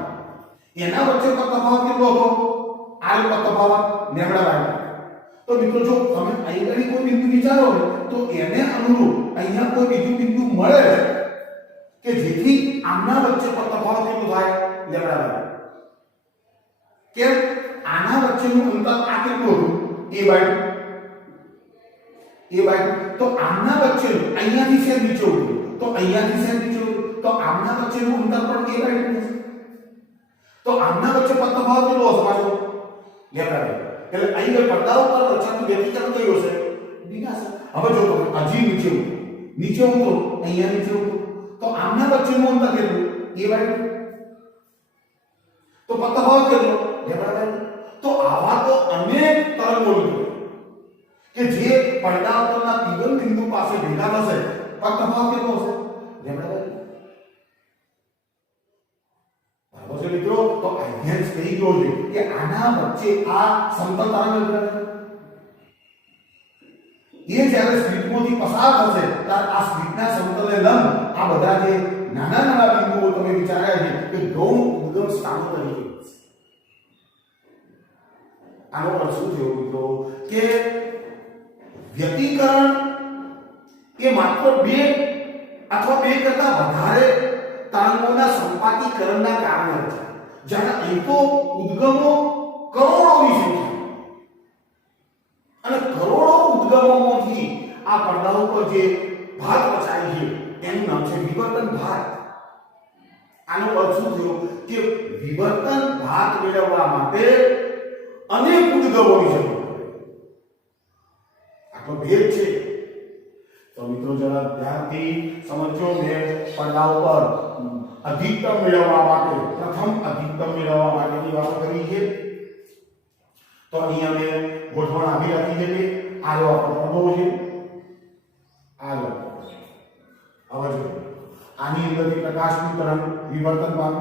એના વચ્ચે તફાવત કેટલો હતો આ તફાવત λ/2 તો મિત્રો જો તમે અહીં કોઈ બિંદુ વિચારો ને તો એને અનુરૂપ અહીંયા કોઈ બીજું બિંદુ મળે કે જેથી આમના વચ્ચે તફાવત કેટલો થાય λ/2 કે આના વચ્ચેનું અંતર આ કેટલું હતું a/2 તો આમના વચ્ચેનું અહીંયાથી સેમ નીચે ઉતર્યું તો અહીંયાથી સેમ નીચે ઉતર્યું તો આમના વચ્ચેનું અંતર પણ a/2 છે તો આમના વચ્ચે તફાવત કેટલો હશે પાછો λ/2 એટલે અહીં પડદા ઉપર રચાતું વ્યક્તિકરણ કયું હશે વિનાશ હવે જો તમે હજી નીચે ઉતરો અહીંયા નીચે ઉતરો તો આમના વચ્ચેનું અંતર કેટલું a/2 તો તફાવત કેટલો λ/2 તો આવા તો અનેક તરંગો નીકળે કે જે પડદા ઉપરના તીવ્ર બિંદુ પાસે ભેગા થશે તફાવત કેટલો હશે λ/2 બરાબર મિત્રો તો અહીંયા કહી ગયો છે કે આના વચ્ચે આ સમતલ તરંગ એ જ્યારે સ્લિટમાંથી પસાર થશે ત્યારે આ સ્લિટના સમતલે લંબ આ બધા જે નાના નાના બિંદુઓ તમે વિચાર્યા છે કે ગૌણ ઉદ્ગમ સ્થાનો તરીકે આનો અર્થ શું થયો મિત્રો કે વ્યતિકરણ એ માત્ર બે અથવા બે કરતા વધારે તરંગોના સંપાતીકરણના કારણે છે જ્યારે અહીં તો ઉદ્ગમો કરોડોની સંખ્યા અને કરોડો ઉદ્ગમોમાંથી આ પડદા ઉપર જે ભાત રચાય છે એનું નામ છે વિવર્તન ભાત. આનો અર્થ શું થયો કે વિવર્તન ભાત મેળવવા માટે અનેક ઉદ્ગમોની જરૂર પડે. આટલો ભેદ છે. તો મિત્રો જરા ધ્યાનથી સમજો. મેં પડદા ઉપર અધિકતમ મેળવવા માટે પ્રથમ અધિકતમ મેળવવા માટેની વાત કરી છે. તો અહીંયા મેં ગોઠવણ આપી રાખી છે કે આ જો આપણો પડદો છે, આ જો હવે જો આની અંદરથી પ્રકાશનું તરંગ વિવર્તન પામે,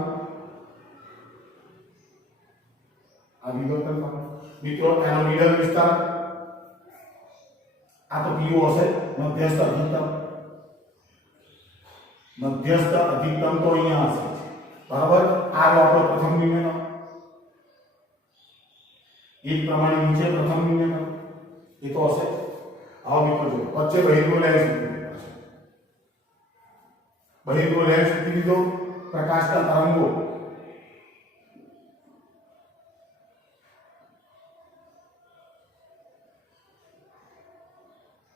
આ વિવર્તન પામે. મિત્રો એનો મિડલ વિસ્તાર આ તો પીઓ હશે, મધ્યસ્થ અધિકતમ. મધ્યસ્થ અધિકતમ તો અહીંયા હશે, બરાબર. આ જો આપણો પ્રથમ બિંદુ એ પ્રમાણે નીચે પ્રથમ બિંદુ એ તો હશે. આવો મિત્રો જો વચ્ચે બહિર્ગોળ લેન્સ બહિર્ગોળ લેન્સ મૂકી દીધો. પ્રકાશના તરંગો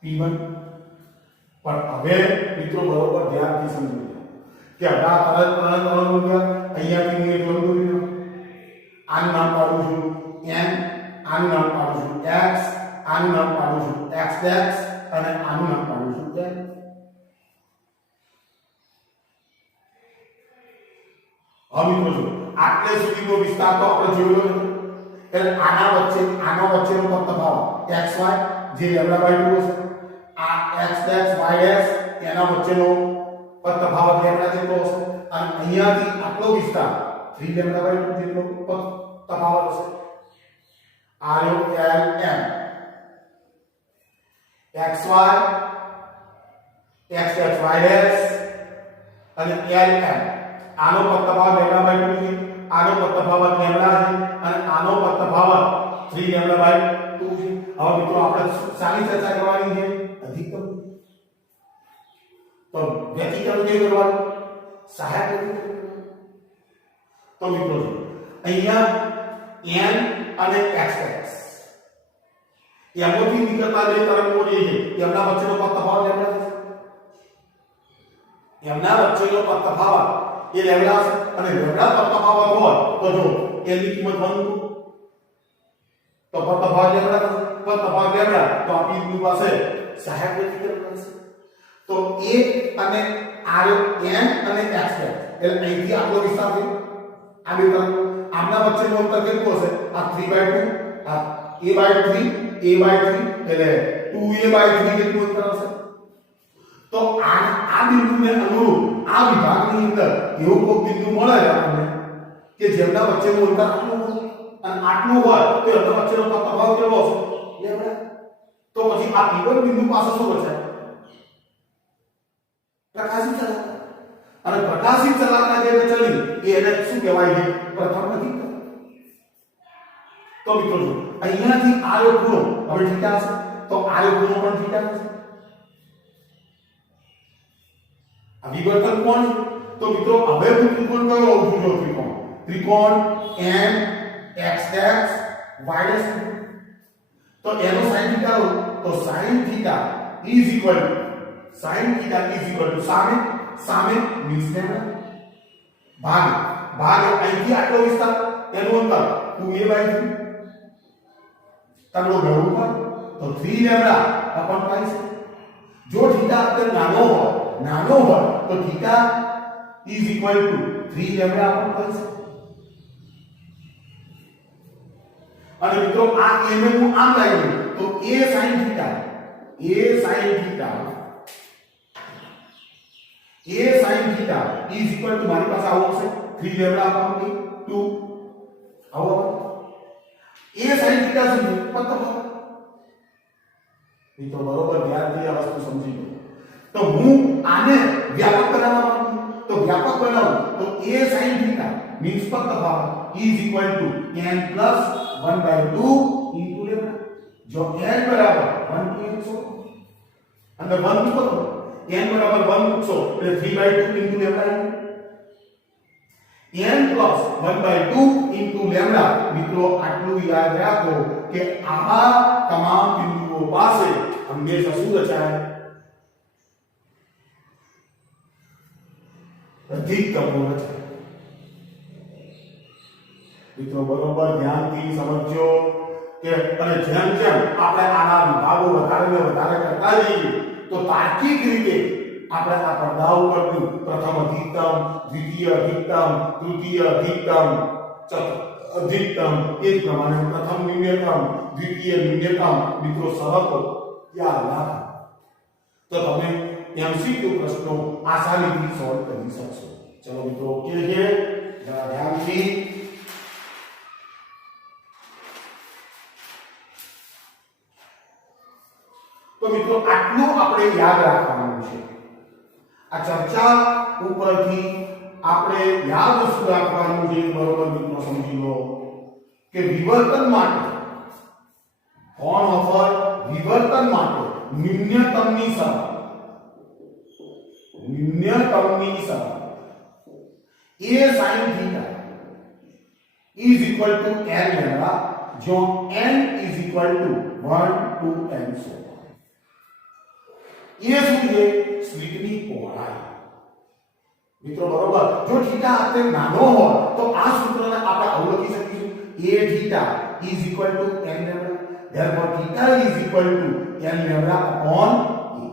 P1 પણ હવે મિત્રો બરોબર ધ્યાનથી સમજો કે આ તરંગ અહીંયાથી હું એક લંબ દોરી આનું નામ પાડું છું n, આનું નામ પાડું છું x, આનું નામ પાડું છું x' અને આનું નામ પાડું છું y. હવે મિત્રો જો આટલે સુધીનો વિસ્તાર તો આપણે જોયો નથી. એટલે આના વચ્ચેનો તફાવત xy જે λ/2 હશે, આ x' y' એના વચ્ચેનો તફાવત λ જેટલો હશે અને અહીંયાથી આટલો વિસ્તાર 3 λ/2 જેટલો તફાવત હશે. આ લો lm xy x' y' અને lm આનો તફાવત λ/2 છે, આનો તફાવત λ છે અને આનો તફાવત 3 λ/2 છે. હવે મિત્રો આપણે શાની ચર્ચા કરવાની છે? અધિકતમ. તો વ્યતિકરણ કેવું કરવાનું? સહાયક વ્યતિકરણ. તો મિત્રો અહીંયા n અને x' એમાંથી નીકળતા જે તરંગો જે છે એમના વચ્ચેનો તફાવત λ છે. એમના વચ્ચેનો તફાવત એ λ છે અને λ તફાવત હોય તો જો n ની કિંમત 1 તો તફાવત λ તફાવત λ તો આ બિંદુ પાસે સહાયક વ્યતિકરણ હશે. તો a અને r n અને x' એટલે અહીંથી આટલો વિસ્તાર છે. આ બે તરંગ આમના વચ્ચેનું અંતર કેટલું હશે? આ 3/2 આ a/3 એટલે 2a/3 જેટલું અંતર હશે. તો આ બિંદુને અનુરૂપ આ વિભાગની અંદર એવો કોઈ બિંદુ મળે છે આપણને કે જેમના વચ્ચેનું અંતર આટલું હોય અને આટલું હોય તો એમના વચ્ચેનો તફાવત કેટલો હશે? λ. તો પછી આ P1 બિંદુ પાસે શું કરશે? પ્રકાશિત ચલાક. અને પ્રકાશિત ચલાકના જે ચલી એને શું કહેવાય છે? પ્રથમ અધિકતમ. તો મિત્રો જો અહીંયાથી આ ખૂણો હવે થીટા હશે તો આ ખૂણો પણ થીટા હશે. આ વિવર્તન કોણ છે? તો મિત્રો હવે હું ત્રિકોણ કયો લઉં છું? જો ત્રિકોણ n x' y' તો એનો sin થીટા લો તો sin theta is equal to સામે means λ ભાગ અહીંથી આટલો વિસ્તાર એનું અંતર 2a/3 તગડો ઘડવું પર તો 3 λ/π છે. જો થીટા અત્યંત નાનો હોય તો થીટા is equal to 3 λ/π છે. અને મિત્રો આ a ને હું આમ લઈ લઉં તો a sin theta is equal to મારી પાસે આવો હશે 3 λ/2 આવો a sin થીટા શું તફાવત મિત્રો બરોબર ધ્યાનથી આ વસ્તુ સમજી લો. તો હું આને વ્યાપક બનાવવા માંગુ તો વ્યાપક બનાવું તો a sin θ મીન્સ પર તફાવત is equal to n plus 1/2 into lambda. જો n બરાબર 1 to n સો અંદર 1 મૂકો તો n બરાબર 1 મૂકશો એટલે 3/2 into lambda n plus 1/2 into lambda. મિત્રો આટલું યાદ રાખો કે આ તમામ બિંદુઓ પાસે હંમેશા શું રચાય? અધિકતમો રચાય. મિત્રો બરોબર ધ્યાનથી સમજો કે અને જેમ જેમ આપણે આના વિભાગો વધારે ને વધારે કરતા જઈએ તો તાર્કિક રીતે આપણે આ પડદા ઉપરનું પ્રથમ અધિકતમ, દ્વિતીય અધિકતમ, તૃતીય અધિકતમ, ચતુર્થ અધિકતમ એ જ પ્રમાણે પ્રથમ ન્યૂનતમ, દ્વિતીય ન્યૂનતમ મિત્રો સરતો યાદ રાખો તો તમે એમસીક્યુ પ્રશ્નો આસાનીથી સોલ્વ કરી શકશો. ચલો મિત્રો ઓકે છે, જરા ધ્યાનથી. તો મિત્રો આટલું આપણે યાદ રાખવાનું છે. આ ચર્ચા ઉપરથી આપણે યાદ શું રાખવાનું છે બરોબર મિત્રો સમજી લો કે વિવર્તન માટે કોણ ઓફર વિવર્તન માટે ન્યૂનતમની શરત a sin θ is equal to n lambda જો n is equal to 1 to n સો. એ શું છે? સ્લિટની પહોળાઈ. મિત્રો બરોબર જો થીટા આપણે નાનો હોય તો આ સૂત્રને આપણે આવું લખી શકીશું a θ is equal to n lambda. therefore θ is equal to n lambda upon a.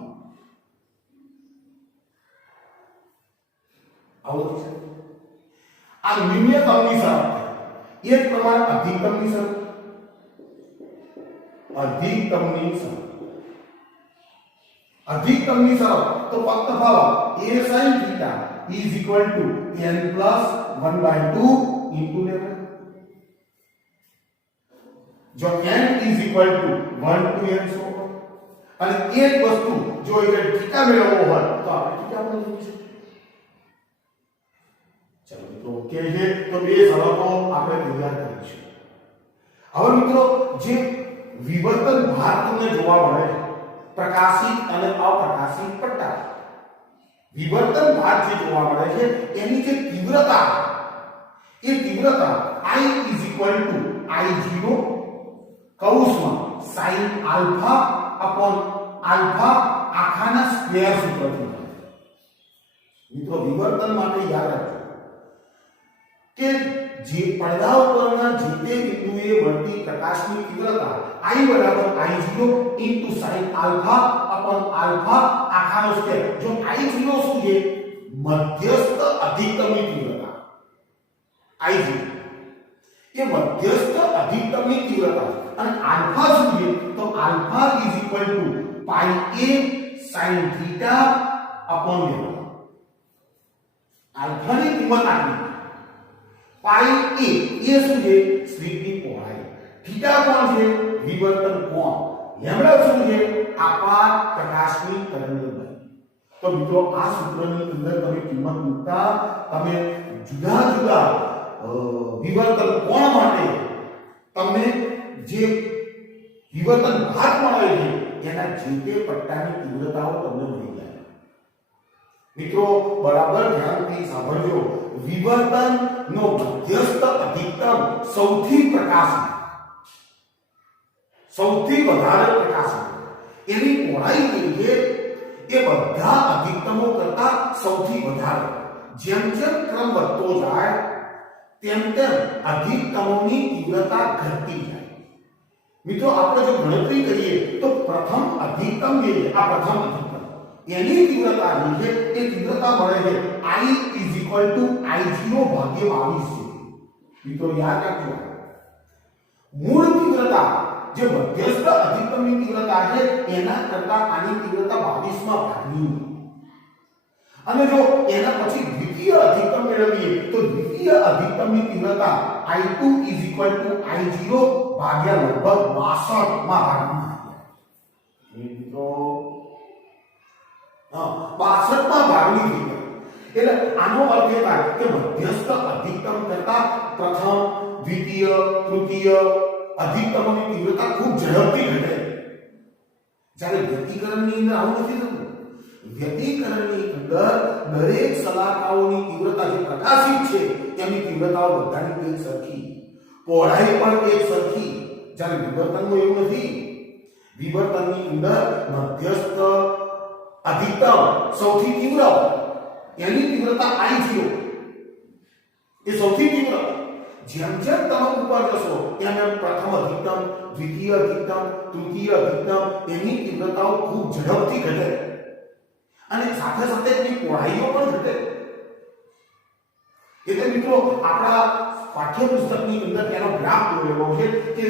આવું લખી શકીએ. આ ન્યૂનતમની શરત છે. એ જ પ્રમાણે અધિકતમની શરત અધિકતમની શરત તો ફક્ત તફાવત a sin θ is equal to n plus 1/2 into lambda. જો n is equal to 1 to n સો અને એ જ વસ્તુ જો એ θ મેળવવો હોય તો આપણે θ પણ લખી શકીએ. ચલો મિત્રો ઓકે છે, તો બે શરતો આપણે તૈયાર કરીશું. હવે મિત્રો જે વિવર્તન ભાર તમને જોવા મળે છે પ્રકાશિત અને અપ્રકાશિત પટ્ટા, વિવર્તન ભાર જે જોવા મળે છે એની જે તીવ્રતા એ તીવ્રતા I is equal to I0 કૌંસમાં sin આલ્ફા upon આલ્ફા આખાના સ્ક્વેર સૂત્રથી મળે. મિત્રો વિવર્તન માટે યાદ રાખજો કે જે પડદા ઉપરના જે તે બિંદુએ મળતી પ્રકાશની તીવ્રતા I બરાબર I0 into sin alpha upon alpha આખાનો સ્ક્વેર. જો I0 શું છે? મધ્યસ્થ અધિકતમની તીવ્રતા I0 એ મધ્યસ્થ અધિકતમની તીવ્રતા અને આલ્ફા શું છે? તો alpha is equal to pi a sin theta upon lambda. આલ્ફાની કિંમત આપી પાઈ એ શું છે? સ્લિટની પહોળાઈ. થીટા કોણ છે? વિવર્તન કોણ. લેમ્ડા શું છે? આપાત પ્રકાશની તરંગલંબાઈ. તો મિત્રો આ સૂત્રની અંદર તમે કિંમત મૂકતા તમે જુદા જુદા વિવર્તન કોણ માટે તમને જે વિવર્તન ભાર મળે છે એના જે તે પટ્ટાની તીવ્રતાઓ તમને મળી જાય. મિત્રો બરાબર ધ્યાનથી સાંભળજો. વિવર્તન નો મધ્યસ્થ અધિકતમ સૌથી પ્રકાશી, સૌથી વધારે પ્રકાશી એની પહોળાઈ જે છે એ બધા અધિકતમો કરતા સૌથી વધારે. જેમ જેમ ક્રમ વધતો જાય તેમ તેમ અધિકતમોની તીવ્રતા ઘટતી જાય. મિત્રો આપણે જો ગણતરી કરીએ તો પ્રથમ અધિકતમ જે છે આ પ્રથમ અધિકતમ એની તીવ્રતા જે છે એ તીવ્રતા મળે છે I is equal to I0 ભાગ્યા 22 છે. મિત્રો યાદ રાખજો મૂળ તીવ્રતા જે મધ્યસ્થ અધિકતમની તીવ્રતા છે એના કરતા આની તીવ્રતા 22 માં ભાગની. અને જો એના પછી દ્વિતીય અધિકતમ મેળવીએ તો દ્વિતીય અધિકતમની તીવ્રતા I2 is equal to I0 ભાગ્યા લગભગ 62 માં ભાગની. 62માં ભાગની વિગત. એટલે આનો અર્થ એ થાય કે મધ્યસ્થ અધિકતમ કરતા પ્રથમ, દ્વિતીય, તૃતીય અધિકતમની તીવ્રતા ખૂબ ઝડપથી ઘટે. જ્યારે વ્યતિકરણની અંદર આવું નથી થતું. વ્યતિકરણની અંદર દરેક શલાકાઓની તીવ્રતા જે પ્રકાશિત છે એની તીવ્રતાઓ બધાની એક સરખી, પહોળાઈ પણ એક સરખી. જ્યારે વિવર્તનમાં એવું નથી. વિવર્તનની અંદર મધ્યસ્થ અધિકતમ સૌથી તીવ્ર એની તીવ્રતા I0 એ સૌથી તીવ્ર. જેમ જેમ તમે ઉપર જશો એમ એમ પ્રથમ અધિકતમ, દ્વિતીય અધિકતમ, તૃતીય અધિકતમ એની તીવ્રતાઓ ખૂબ ઝડપથી ઘટે અને સાથે સાથે એની પહોળાઈઓ પણ ઘટે. એટલે મિત્રો આપણા પાઠ્યપુસ્તકની અંદર તેનો ગ્રાફ દોરેલો છે કે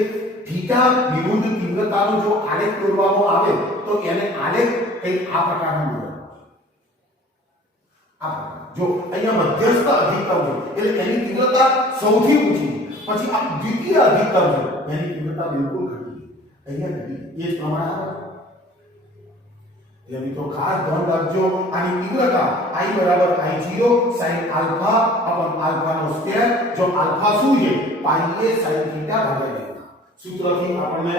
થીટા વિરુદ્ધ તીવ્રતાનો જો આલેખ દોરવામાં આવે તો એને આલેખ કંઈક આ પ્રકારનો દોરેલો. જો અહીંયા મધ્યસ્થ અધિકતમ છે એટલે એની તીવ્રતા સૌથી ઊંચી, પછી આ દ્વિતીય અધિકતમ છે એની તીવ્રતા બિલકુલ ઘટી. અહીંયા ઘટી એ જ પ્રમાણે આવે. એટલે મિત્રો ખાસ ધ્યાન રાખજો આની તીવ્રતા I બરાબર I0 sin આલ્ફા અપન આલ્ફા નો સ્ક્વેર. જો આલ્ફા શું છે? પાઈ a sin થીટા ભાગ્યા ડેલ્ટા. સૂત્રથી આપણને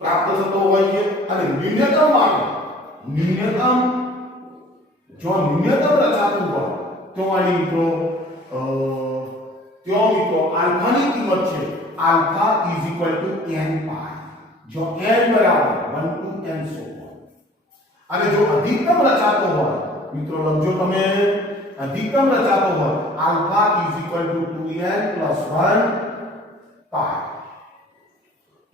પ્રાપ્ત થતો હોય છે. અને ન્યૂનતમ માટે ન્યૂનતમ જો ન્યૂનતમ રચાતું હોય તો આની મિત્રો આલ્ફાની કિંમત છે આલ્ફા n પાઈ. જો n બરાબર 1 to n સો અને જો અધિકતમ રચાતો હોય મિત્રો લખજો તમે અધિકતમ રચાતો હોય આલ્ફા 2n + 1 પાઈ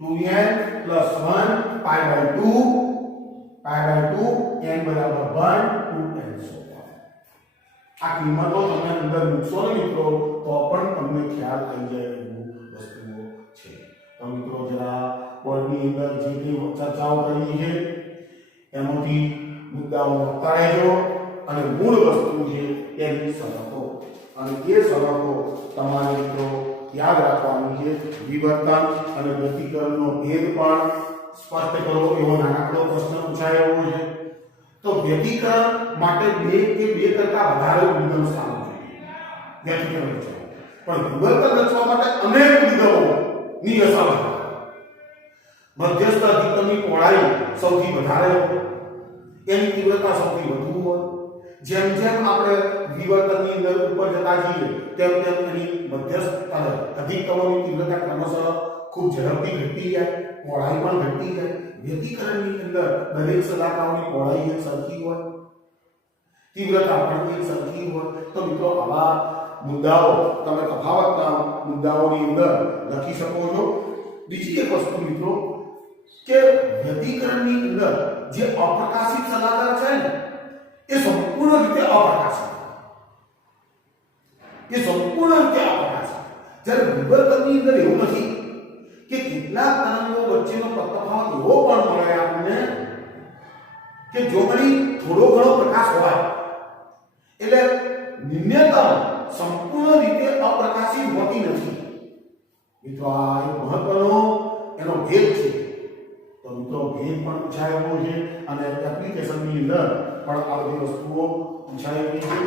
2n + 1 પાઈ/2 n બરાબર 1 to n સો. આ કિંમતો તમે અંદર મૂકશો ને મિત્રો તો પણ તમને ખ્યાલ આવી જાય એવું વસ્તુઓ છે. તો મિત્રો જરા બોર્ડની અંદર જે કંઈ ચર્ચાઓ કરી છે એમાંથી મુદ્દાઓ લખતા રહેજો અને મૂળ વસ્તુ છે એની શરતો, અને એ શરતો તમારે મિત્રો યાદ રાખવાની છે. વિવર્તન અને વ્યતિકરણનો ભેદ પણ સ્પષ્ટ કરો એવો નાનકડો પ્રશ્ન પૂછાયો છે. તો વ્યતિકરણ માટે બે કે બે કરતા વધારે ઉદ્ગમ સ્થાનો જોઈએ વ્યતિકરણ છે, પણ વિવર્તન રચવા માટે અનેક ઉદ્ગમોની અસર છે. મધ્યસ્થ અધિકતમની પહોળાઈ સૌથી વધારે હોય, એની તીવ્રતા સૌથી વધુ હોય. જેમ જેમ આપણે વિવર્તનની અંદર ઉપર જતા જઈએ તેમ તેમ એની મધ્યસ્થ અધિકતમની તીવ્રતા ક્રમશઃ ખૂબ ઝડપથી ઘટતી જાય, પહોળાઈ પણ ઘટતી જાય. વ્યતિકરણની અંદર દરેક શલાકાઓની પહોળાઈ એક સરખી હોય, તીવ્રતા પણ એક સરખી હોય. તો મિત્રો આવા મુદ્દાઓ તમે તફાવતના મુદ્દાઓની અંદર લખી શકો છો. બીજી એક વસ્તુ મિત્રો કે વ્યતિકરણની અંદર જે અપ્રકાશિત શલાકા છે ને એ સંપૂર્ણ રીતે અપ્રકાશિત, જ્યારે વિવર્તનની અંદર એવું નથી કે કેટલાક તરંગો વચ્ચેનો તફાવત એવો પણ મળે આપણને કે જો વળી થોડો ઘણો પ્રકાશ હોય એટલે ન્યૂનતમ સંપૂર્ણ રીતે અપ્રકાશિત હોતી નથી. મિત્રો આ એક મહત્વનો એનો ભેદ છે. તો મિત્રો ભેદ પણ પૂછાયેલો છે અને એપ્લિકેશનની અંદર પણ આ બધી વસ્તુઓ પૂછાયેલી છે.